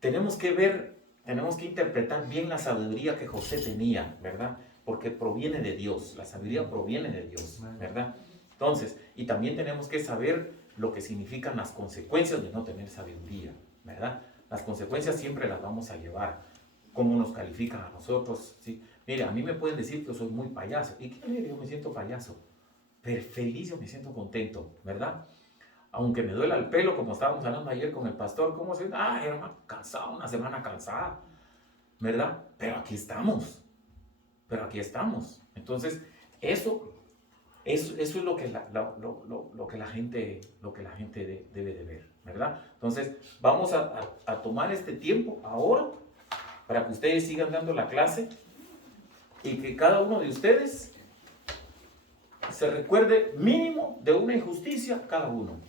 tenemos que interpretar bien la sabiduría que José tenía, ¿verdad? Porque proviene de Dios, la sabiduría proviene de Dios, ¿verdad? Entonces, y también tenemos que saber lo que significan las consecuencias de no tener sabiduría, ¿verdad? Las consecuencias siempre las vamos a llevar, cómo nos califican a nosotros, ¿sí? Mire, a mí me pueden decir que yo soy muy payaso, y que yo me siento payaso, pero feliz, yo me siento contento, ¿verdad? Aunque me duela el pelo, como estábamos hablando ayer con el pastor, ¿cómo se dice? Hermano, cansado, una semana cansada, ¿verdad? Pero aquí estamos. Entonces, eso es lo que la gente debe de ver, ¿verdad? Entonces, vamos a tomar este tiempo ahora para que ustedes sigan dando la clase y que cada uno de ustedes se recuerde mínimo de una injusticia cada uno.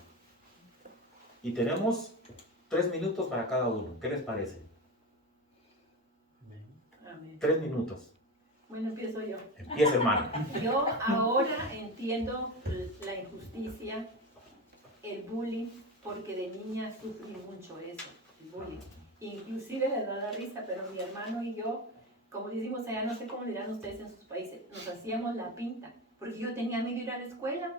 Y tenemos 3 minutos para cada uno. ¿Qué les parece? Amén. 3 minutos. Bueno, empiezo yo. Empieza, hermano. Yo ahora entiendo la injusticia, el bullying, porque de niña sufrí mucho eso, el bullying. Inclusive les da la risa, pero mi hermano y yo, como decimos allá, no sé cómo dirán ustedes en sus países, nos hacíamos la pinta, porque yo tenía miedo de ir a la escuela.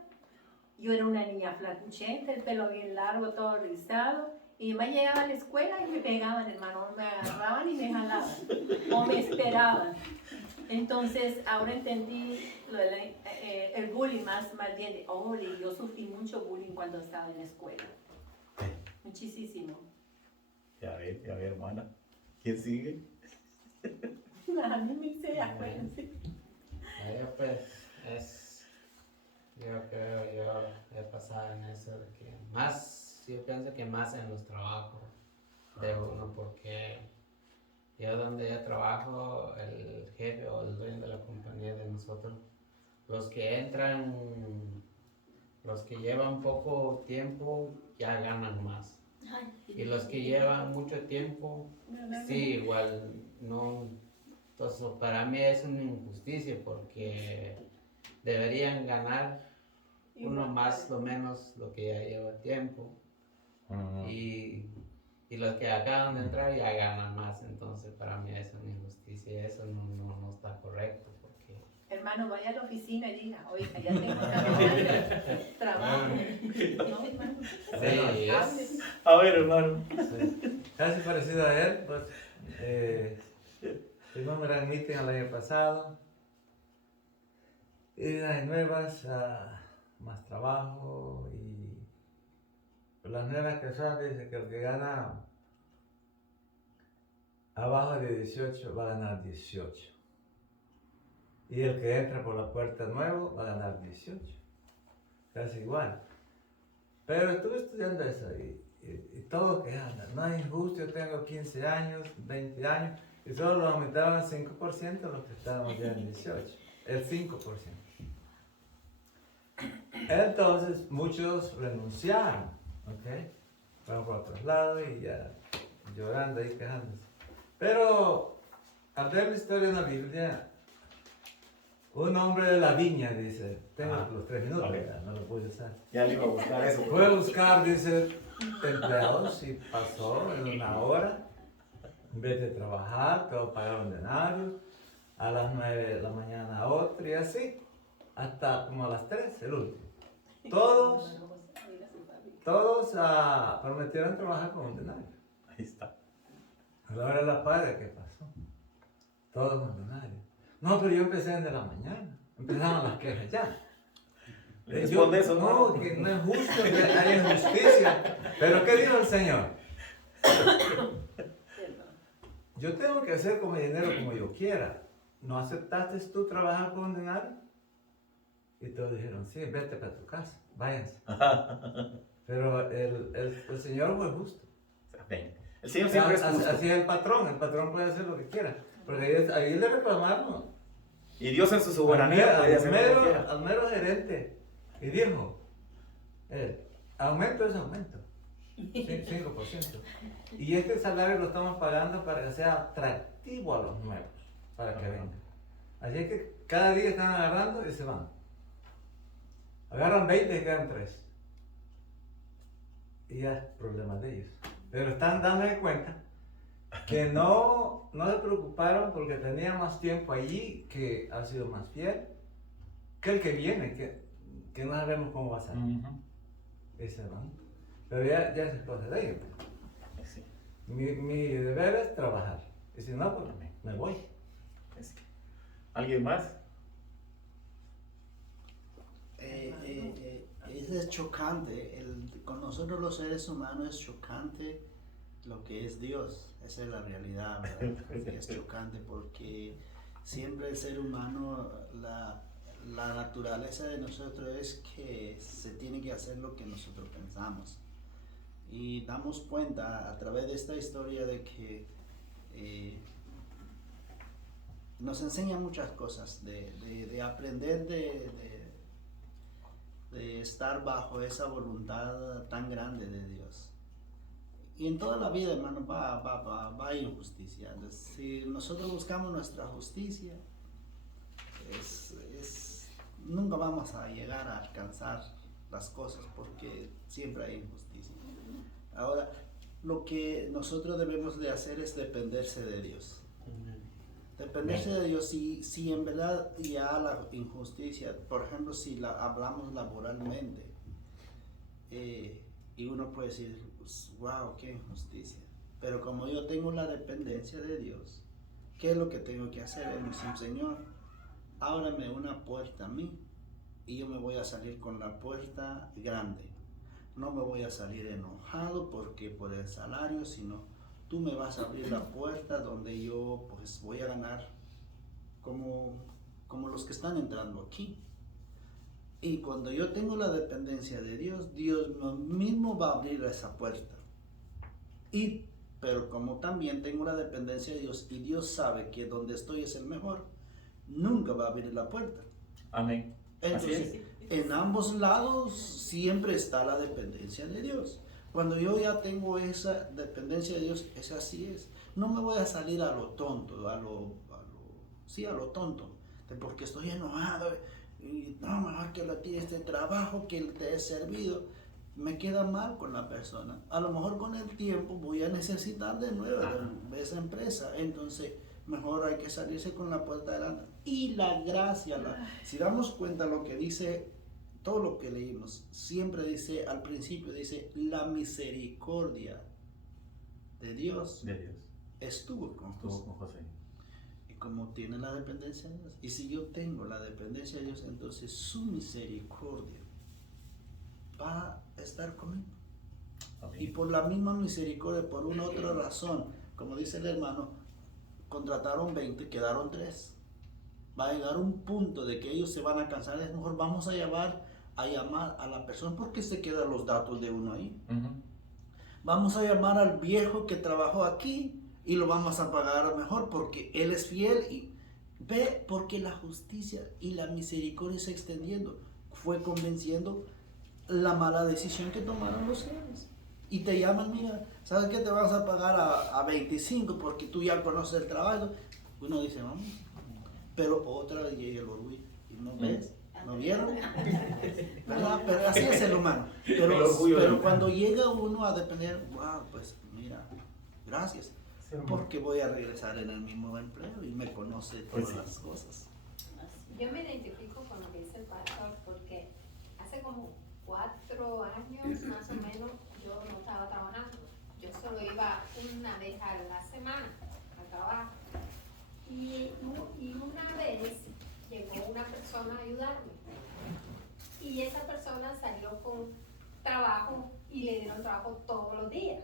Yo era una niña flacuchenta, el pelo bien largo, todo rizado, y mi mamá llegaba a la escuela y me pegaban, hermano, me agarraban y me jalaban, o me esperaban. Entonces, ahora entendí el bullying más bien de, yo sufrí mucho bullying cuando estaba en la escuela. Muchísimo. Ya ve, hermana. ¿Quién sigue? A mí me hice, acuérdense. Yo he pasado en eso de que yo pienso que más en los trabajos de uno, porque yo donde yo trabajo, el jefe o el dueño de la compañía de nosotros, los que entran, los que llevan poco tiempo ya ganan más. Y los que llevan mucho tiempo, sí, igual, no. Entonces, para mí es una injusticia porque deberían ganar uno más o menos lo que ya lleva tiempo. Y los que acaban de entrar ya ganan más, entonces para mí es una injusticia, eso no está correcto. Porque... Hermano, vaya a la oficina y diga, oiga, ya tengo trabajo. ¿No, hermano? Sí, es... A ver, hermano. Sí. Casi parecido a él, pues tuvimos un gran meeting el año pasado. Ideas nuevas, más trabajo y las nuevas personas dicen que el que gana abajo de 18 va a ganar 18. Y el que entra por la puerta nuevo va a ganar 18. Casi igual. Pero estuve estudiando eso y todos quejando. No es injusto, yo tengo 15 años, 20 años y solo lo aumentaban al 5% los que estábamos ya en 18. El 5%. Entonces muchos renunciaron, ¿ok? Fueron por otros lados y ya llorando y quejándose. Pero al ver la historia en la Biblia, un hombre de la viña dice, tengo los 3 minutos, vale. ya, no lo pude usar. Ya le iba a buscar eso. Fue a buscar, dice, empleados y pasó en 1 hora. En vez de trabajar, todos pagaron denario. A las 9 de la mañana otro y así. Hasta como a las 3, el último. Todos prometieron trabajar con un denario. Ahí está. A la hora de la padre, ¿qué pasó? Todos con denario. No, pero yo empecé desde la mañana. Empezaron las quejas ya. ¿Le responde eso, no? hermano? Que no es justo, que hay injusticia. Pero ¿qué dijo el Señor? Yo tengo que hacer con mi dinero como yo quiera. ¿No aceptaste tú trabajar con un denario? Y todos dijeron, sí, vete para tu casa, váyanse. Pero el Señor fue justo. Amén. El Señor siempre es justo. Así es el patrón puede hacer lo que quiera. Porque ahí le reclamaron Y Dios en su soberanía puede hacer lo que quiera. al mero gerente. Y dijo, aumento es aumento. 5%. Y este salario lo estamos pagando para que sea atractivo a los nuevos, para que vengan. Así es que cada día están agarrando y se van. Agarran 20 y quedan 3. Y ya es problema de ellos. Pero están dándose cuenta que no se preocuparon porque tenía más tiempo allí, que ha sido más fiel, que el que viene, que no sabemos cómo va a salir. Y se van. Pero ya es cosa de ellos. Sí. Mi deber es trabajar. Y si no, pues me voy. Sí. ¿Alguien más? Es chocante, con nosotros los seres humanos es chocante lo que es Dios, esa es la realidad, ¿verdad? Es chocante porque siempre el ser humano, la naturaleza de nosotros es que se tiene que hacer lo que nosotros pensamos. Y damos cuenta a través de esta historia de que nos enseña muchas cosas, de aprender de estar bajo esa voluntad tan grande de Dios. Y en toda la vida, hermano, va a injusticia. Entonces, si nosotros buscamos nuestra justicia, nunca vamos a llegar a alcanzar las cosas porque siempre hay injusticia. Ahora, lo que nosotros debemos de hacer es dependerse de Dios. Dependerse de Dios. Si en verdad ya la injusticia, por ejemplo, si hablamos laboralmente, y uno puede decir, pues, wow, qué injusticia. Pero como yo tengo la dependencia de Dios, ¿qué es lo que tengo que hacer? Él me dice, Señor, ábrame una puerta a mí y yo me voy a salir con la puerta grande. No me voy a salir enojado porque por el salario, sino tú me vas a abrir la puerta donde yo pues voy a ganar como los que están entrando aquí. Y cuando yo tengo la dependencia de Dios, Dios mismo va a abrir esa puerta. Pero como también tengo la dependencia de Dios y Dios sabe que donde estoy es el mejor, nunca va a abrir la puerta. Amén. Entonces, en ambos lados siempre está la dependencia de Dios. Cuando yo ya tengo esa dependencia de Dios, es así es. No me voy a salir a lo tonto, sí, a lo tonto, de porque estoy enojado y no, mejor que lo tire este trabajo que te he servido. Me queda mal con la persona. A lo mejor con el tiempo voy a necesitar de nuevo de esa empresa. Entonces, mejor hay que salirse con la puerta adelante. Y la gracia, si damos cuenta lo que dice, todo lo que leímos, siempre dice, al principio dice, la misericordia de Dios estuvo con José. Y como tiene la dependencia de Dios, y si yo tengo la dependencia de Dios, entonces su misericordia va a estar conmigo. Amén. Y por la misma misericordia, por una otra razón, como dice el hermano, contrataron 20, quedaron 3. Va a llegar un punto de que ellos se van a cansar. Es mejor vamos a llamar a la persona, porque se quedan los datos de uno ahí. Vamos a llamar al viejo que trabajó aquí y lo vamos a pagar mejor porque él es fiel. Y ve, porque la justicia y la misericordia se extendiendo, fue convenciendo la mala decisión que tomaron los jefes. Y te llaman, mira, ¿sabes qué? Te vas a pagar a 25 porque tú ya conoces el trabajo. Uno dice, vamos. Pero otra vez llega el orgullo. ¿Y no ves? ¿No vieron? ¿Verdad? Pero así es el humano. Pero cuando llega uno a depender, wow, pues mira, gracias. Porque voy a regresar en el mismo empleo y me conoce todas las cosas. Yo me identifico con lo que dice el pastor porque hace como 4 años más o menos yo no estaba trabajando. Yo solo iba una vez a la semana a trabajar. Y una vez llegó una persona a ayudarme. Y esa persona salió con trabajo y le dieron trabajo todos los días.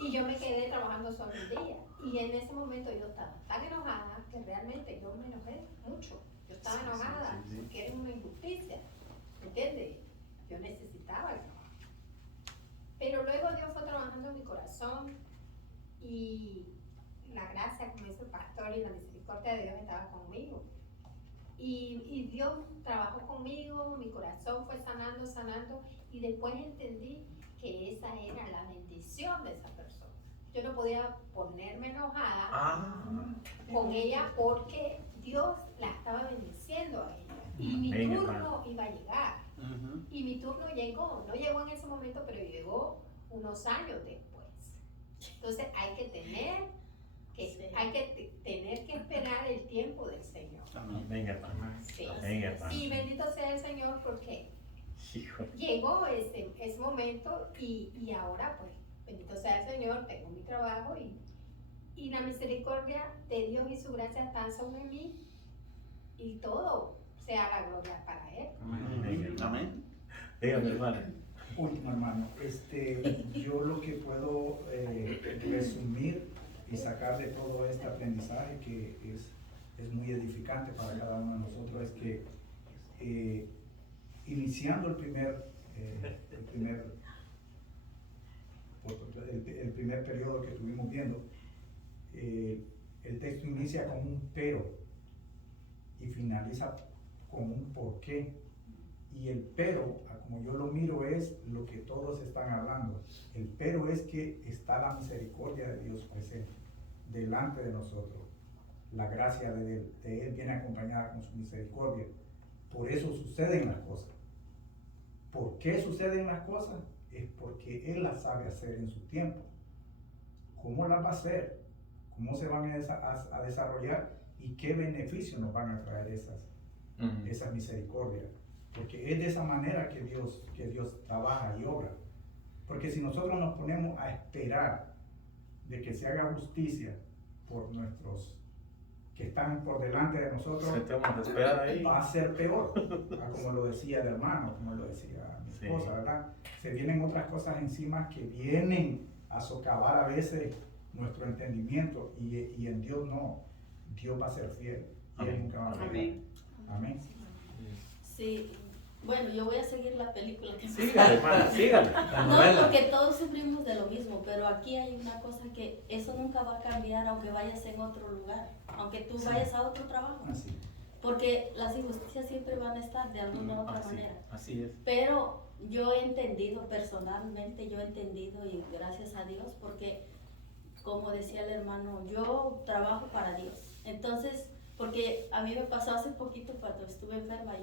Y yo me quedé trabajando solo un día. Y en ese momento yo estaba tan enojada que realmente yo me enojé mucho. Yo estaba enojada porque era una injusticia. ¿Entiendes? Yo necesitaba el trabajo. Pero luego Dios fue trabajando en mi corazón y la gracia, como dice el pastor, y la misericordia de Dios estaba conmigo. Y Dios trabajó conmigo, mi corazón fue sanando, y después entendí que esa era la bendición de esa persona. Yo no podía ponerme enojada con ella porque Dios la estaba bendiciendo a ella. Y mi turno iba a llegar. Y mi turno llegó. No llegó en ese momento, pero llegó unos años después. Entonces hay que tener que esperar el tiempo del Señor. Amén, hermano. Sí. Amén, hermano. Y bendito sea el Señor porque llegó ese momento y ahora pues bendito sea el Señor, tengo mi trabajo y la misericordia de Dios y su gracia están sobre mí y todo sea la gloria para Él. Amén. Dígame, hermano. Último, hermano. Yo lo que puedo resumir y sacar de todo este aprendizaje que es muy edificante para cada uno de nosotros es que iniciando el primer periodo que estuvimos viendo, el texto inicia con un pero y finaliza con un por qué. Y el pero, como yo lo miro, es lo que todos están hablando. El pero es que está la misericordia de Dios presente delante de nosotros. La gracia de Él viene acompañada con su misericordia. Por eso suceden las cosas. ¿Por qué suceden las cosas? Es porque Él las sabe hacer en su tiempo. ¿Cómo las va a hacer? ¿Cómo se van a desarrollar? ¿Y qué beneficios nos van a traer esas misericordias? Porque es de esa manera que Dios trabaja y obra. Porque si nosotros nos ponemos a esperar de que se haga justicia por nuestros que están por delante de nosotros, va a ser peor, como lo decía el hermano, como lo decía mi esposa, ¿verdad? Se vienen otras cosas encima que vienen a socavar a veces nuestro entendimiento y en Dios no. Dios va a ser fiel y Él nunca va a fallar. Amén. Sí, bueno, yo voy a seguir la película que Sígale, hermana, sígale. No, porque todos sufrimos de lo mismo, pero aquí hay una cosa que eso nunca va a cambiar aunque vayas en otro lugar, aunque tú vayas a otro trabajo. Así. Porque las injusticias siempre van a estar de alguna u otra manera. Así es. Pero yo he entendido personalmente, yo he entendido y gracias a Dios, porque como decía el hermano, yo trabajo para Dios. Entonces, porque a mí me pasó hace poquito cuando estuve enferma,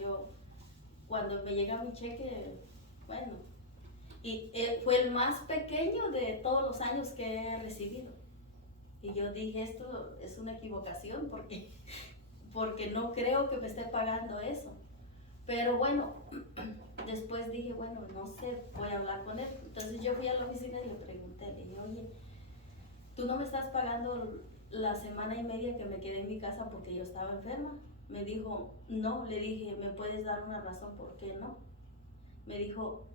cuando me llega mi cheque, bueno, y fue el más pequeño de todos los años que he recibido. Y yo dije, esto es una equivocación porque no creo que me esté pagando eso. Pero bueno, después dije, bueno, no sé, voy a hablar con él. Entonces yo fui a la oficina y le pregunté, le dije, oye, ¿tú no me estás pagando la semana y media que me quedé en mi casa porque yo estaba enferma? Me dijo, no. Le dije, ¿me puedes dar una razón por qué no? Me dijo,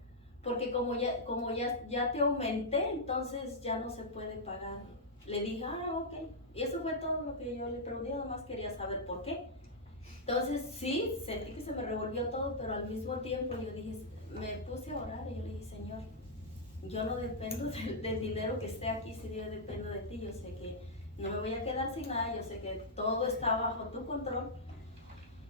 porque como ya te aumenté, entonces ya no se puede pagar. Le dije, ok. Y eso fue todo lo que yo le pregunté, nomás quería saber por qué. Entonces sí, sentí que se me revolvió todo, pero al mismo tiempo yo dije, me puse a orar y yo le dije, Señor, yo no dependo del dinero que esté aquí, si yo dependo de ti, yo sé que no me voy a quedar sin nada, yo sé que todo está bajo tu control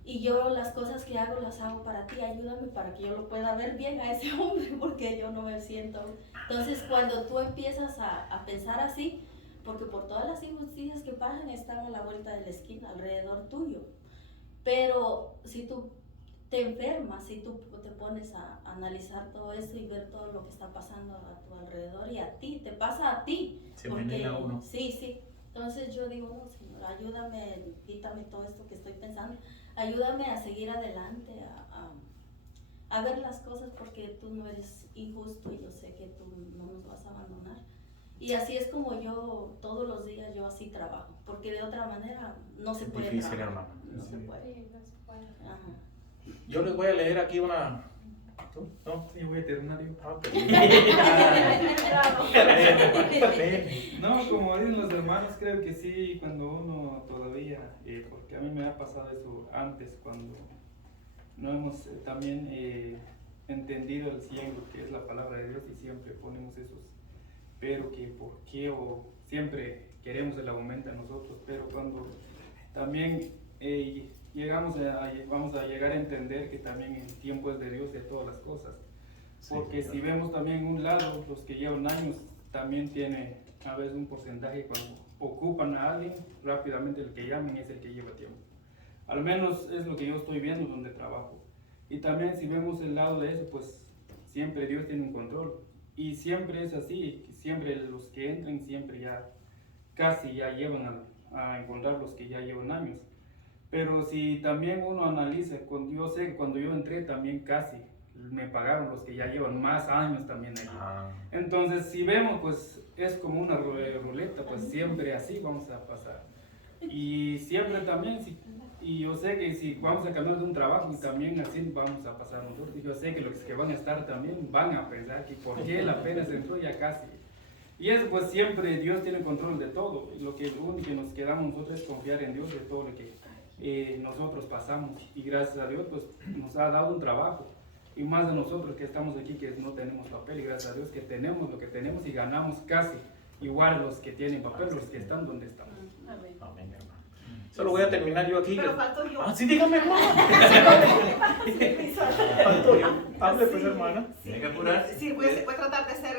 y yo las cosas que hago las hago para ti, ayúdame para que yo lo pueda ver bien a ese hombre porque yo no me siento. Entonces cuando tú empiezas a pensar así, porque por todas las injusticias que pasan están a la vuelta de la esquina, alrededor tuyo, pero si tú te enfermas, si tú te pones a analizar todo eso y ver todo lo que está pasando a tu alrededor y a ti, te pasa a ti. Se envenena uno. Sí. Entonces yo digo, no, Señor, ayúdame, quítame todo esto que estoy pensando, ayúdame a seguir adelante, a ver las cosas porque tú no eres injusto y yo sé que tú no nos vas a abandonar. Y así es como yo, todos los días yo así trabajo, porque de otra manera no se puede difícil, trabajar. hermano. No se puede. Sí, no se puede. Ajá. Yo les voy a leer aquí una... ¿Tú? ¿No? Sí, voy a terminar yo. Ah, ok. No, como dicen los hermanos, creo que sí, cuando uno todavía, porque a mí me ha pasado eso antes, cuando no hemos también entendido al 100 lo que es la palabra de Dios y siempre ponemos esos, pero que por qué o siempre queremos el aumento a nosotros, pero cuando también vamos a llegar a entender que también el tiempo es de Dios de todas las cosas. Porque si vemos también un lado, los que llevan años también tiene a veces un porcentaje cuando ocupan a alguien, rápidamente el que llamen es el que lleva tiempo. Al menos es lo que yo estoy viendo donde trabajo. Y también si vemos el lado de eso, pues siempre Dios tiene un control. Y siempre es así, siempre los que entran siempre casi ya llevan a encontrar los que ya llevan años. Pero si también uno analiza, yo sé que cuando yo entré también casi me pagaron los que ya llevan más años también ahí. Entonces si vemos, pues es como una ruleta, pues siempre así vamos a pasar. Y siempre también, y yo sé que si vamos a cambiar de un trabajo, también así vamos a pasar nosotros. Y yo sé que los que van a estar también van a pensar que por qué la pena se entró ya casi. Y eso pues siempre Dios tiene control de todo. Lo único que nos quedamos nosotros es confiar en Dios de todo lo que nosotros pasamos. Y gracias a Dios pues nos ha dado un trabajo. Y más de nosotros que estamos aquí que no tenemos papel. Y gracias a Dios que tenemos lo que tenemos y ganamos casi igual los que tienen papel, los que están donde estamos. Amén. Amén, hermano. Solo voy a terminar yo aquí. Pero faltó yo. Ah, sí, dígame, hermano. Faltó yo. Hable pues, hermana. Tiene que apurar. Sí, voy a tratar de hacer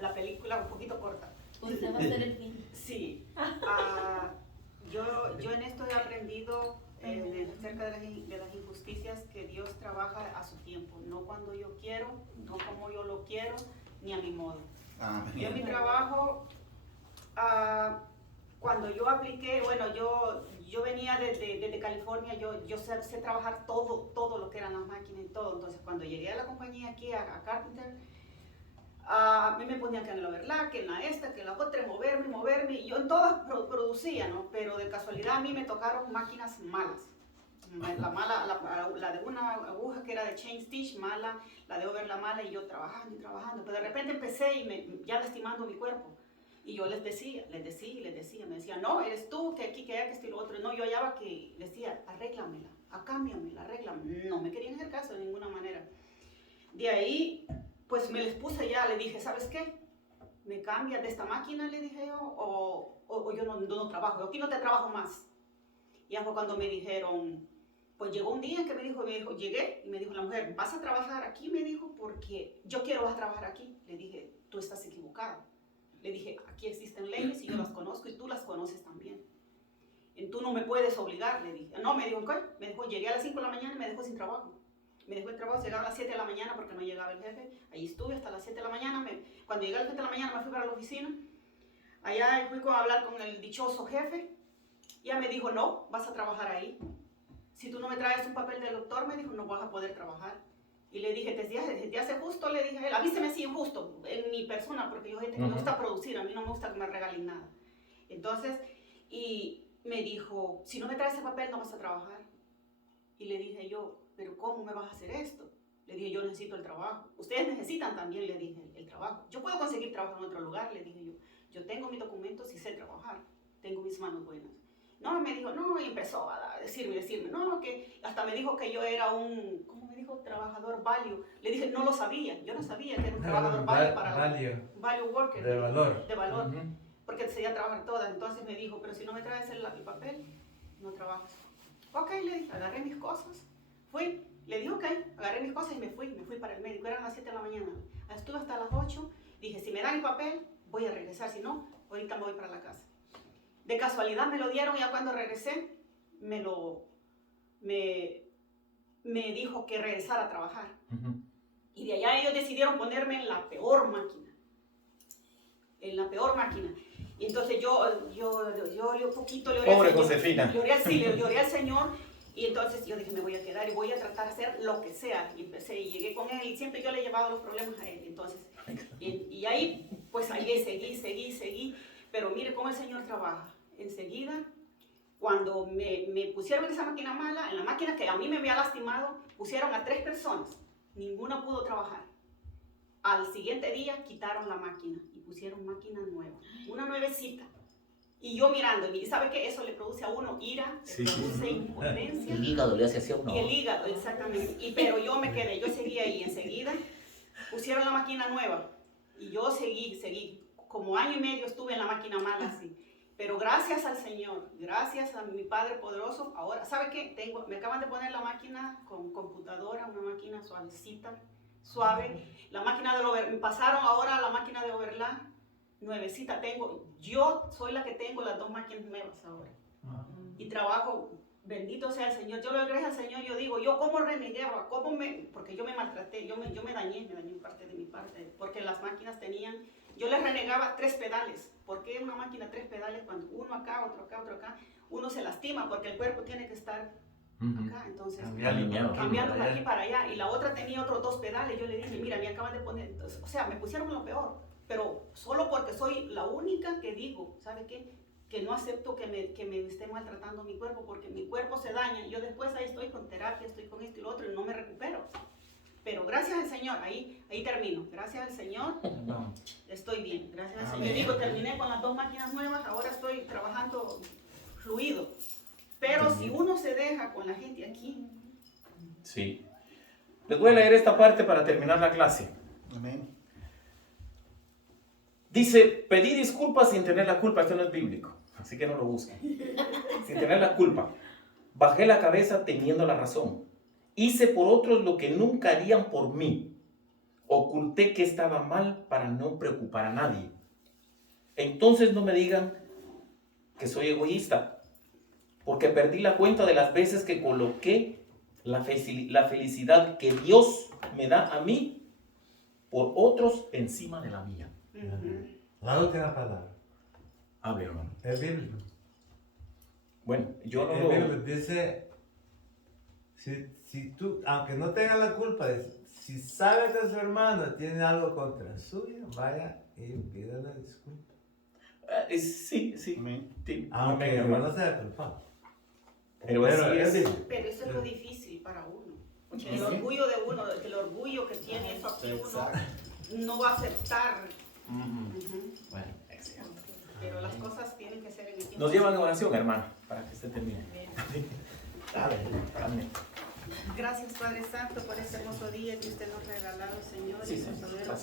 la película un poquito corta. Usted va a ser el fin. Sí. Yo en esto he aprendido acerca de las injusticias que Dios trabaja a su tiempo, no cuando yo quiero, no como yo lo quiero, ni a mi modo. Yo en mi trabajo, cuando yo apliqué, bueno, yo venía desde California, yo sé trabajar todo lo que eran las máquinas y todo. Entonces cuando llegué a la compañía aquí, a Carpenter, a mí me ponían que en la overlock, que en la esta, que en la otra, moverme, y yo en todas producía, ¿no? Pero de casualidad a mí me tocaron máquinas malas. La de una aguja que era de chain stitch mala, la de overlock mala, y yo trabajando, pero de repente empecé ya lastimando mi cuerpo. Y yo les decía, me decían, no, eres tú, que aquí, que allá, que esto y lo otro. No, yo hallaba que decía, arréglamela, cámbiamela, arréglamela. No me querían hacer caso de ninguna manera. De ahí, pues me les puse ya, le dije, ¿sabes qué? ¿Me cambias de esta máquina? Le dije yo, o yo no trabajo, yo aquí no te trabajo más. Ya fue cuando me dijeron, Pues llegó un día en que me dijo, llegué y me dijo la mujer, ¿vas a trabajar aquí? Me dijo, porque yo quiero vas a trabajar aquí. Le dije, tú estás equivocado. Le dije, aquí existen leyes y yo las conozco y tú las conoces también. Y tú no me puedes obligar, le dije. No, me dijo, ¿qué? Me dijo, llegué a las 5 de la mañana y me dejó sin trabajo. Me dejó el trabajo, llegaba a las 7 de la mañana porque no llegaba el jefe. Ahí estuve hasta las 7 de la mañana. Cuando llegué a las 7 de la mañana me fui para la oficina. Allá fui a hablar con el dichoso jefe. Ya me dijo, no, vas a trabajar ahí. Si tú no me traes un papel del doctor, me dijo, no vas a poder trabajar. Y le dije, ¿te hace justo? Le dije a él, a mí se me hace injusto en mi persona, porque yo gente que me gusta producir, a mí no me gusta que me regalen nada. Entonces, y me dijo, si no me traes ese papel, no vas a trabajar. Y le dije yo, ¿pero cómo me vas a hacer esto? Le dije, yo necesito el trabajo. Ustedes necesitan también, le dije, el trabajo. Yo puedo conseguir trabajo en otro lugar, le dije yo. Yo tengo mis documentos y sé trabajar. Tengo mis manos buenas. No, me dijo, no, y empezó a decirme, no, que hasta me dijo que yo era un, ¿cómo me dijo? Trabajador value. Le dije, no lo sabía, yo no sabía que era un trabajador value para value worker. De valor. De valor, porque decidía trabajar todas. Entonces me dijo, pero si no me traes el papel, no trabajas. Ok, le dije, agarré mis cosas, fui, le dije, ok, agarré mis cosas y me fui para el médico, eran las 7 de la mañana. Estuve hasta las 8, dije, si me dan el papel, voy a regresar, si no, ahorita me voy para la casa. De casualidad me lo dieron y ya cuando regresé, me dijo que regresara a trabajar. Y de allá ellos decidieron ponerme en la peor máquina. En la peor máquina. Y entonces yo un poquito le oré Pobre al Señor. Josefina. Le oré al Señor. Y entonces yo dije, me voy a quedar y voy a tratar de hacer lo que sea. Y empecé y llegué con él y siempre yo le he llevado los problemas a él. Entonces, y ahí, pues ahí seguí. Pero mire cómo el Señor trabaja. Enseguida, cuando me pusieron en esa máquina mala, en la máquina que a mí me había lastimado, pusieron a 3 personas. Ninguna pudo trabajar. Al siguiente día quitaron la máquina y pusieron máquina nueva, una nuevecita. Y yo mirando, y ¿sabe qué? Eso le produce a uno ira, le produce impotencia. El hígado le hace así a uno. Y el hígado, exactamente. Pero yo me quedé, yo seguí ahí. Enseguida pusieron la máquina nueva y yo seguí. Como año y medio estuve en la máquina mala así. Pero gracias al Señor, gracias a mi Padre poderoso, ahora, ¿sabe qué? Me acaban de poner la máquina con computadora, una máquina suavecita, suave. La máquina me pasaron ahora a la máquina de overlap, nuevecita tengo. Yo soy la que tengo las 2 máquinas nuevas ahora. Y trabajo, bendito sea el Señor. Yo le agradezco al Señor, yo digo, yo como renegaba, porque yo me maltraté, yo me dañé parte de mi parte, porque las máquinas tenían, yo les renegaba 3 pedales. ¿Por qué una máquina 3 pedales cuando uno acá, otro acá, otro acá? Uno se lastima porque el cuerpo tiene que estar acá, entonces cambiando de aquí para allá. Y la otra tenía otros 2 pedales. Yo le dije, mira, me acaban de poner, entonces, o sea, me pusieron lo peor, pero solo porque soy la única que digo, ¿sabe qué? Que no acepto que me esté maltratando mi cuerpo, porque mi cuerpo se daña. Yo después ahí estoy con terapia, estoy con esto y lo otro y no me recupero. Pero gracias al Señor, ahí termino. Gracias al Señor, estoy bien. Gracias al Señor. Yo digo, terminé con las 2 máquinas nuevas, ahora estoy trabajando fluido. Pero si uno se deja con la gente aquí. Sí. Les voy a leer esta parte para terminar la clase. Amén. Dice, pedí disculpas sin tener la culpa. Esto no es bíblico, así que no lo busquen. Sin tener la culpa. Bajé la cabeza teniendo la razón. Hice por otros lo que nunca harían por mí. Oculté que estaba mal para no preocupar a nadie. Entonces no me digan que soy egoísta, porque perdí la cuenta de las veces que coloqué la felicidad que Dios me da a mí por otros encima de la mía. La última palabra. Hable, hermano. Es bíblico. Bueno, yo no El lo... bíblico dice, si tú, aunque no tenga la culpa, si sabe que su hermano tiene algo contra suya, vaya y pídale disculpas. Sí. Amén. Sí. Aunque Amén, el hermano. hermano sea culpable. Pero así es. bíblico. Pero eso es lo difícil para uno. Porque el orgullo de uno, el orgullo que tiene eso aquí uno no va a aceptar. Bueno, excelente. Pero las cosas tienen que ser en el tiempo. Nos llevan en oración, hermano, para que usted termine. Dale. Amén. Gracias, Padre Santo, por este hermoso día que usted nos ha regalado, Señor. Sí, y por Señor. poder Gracias.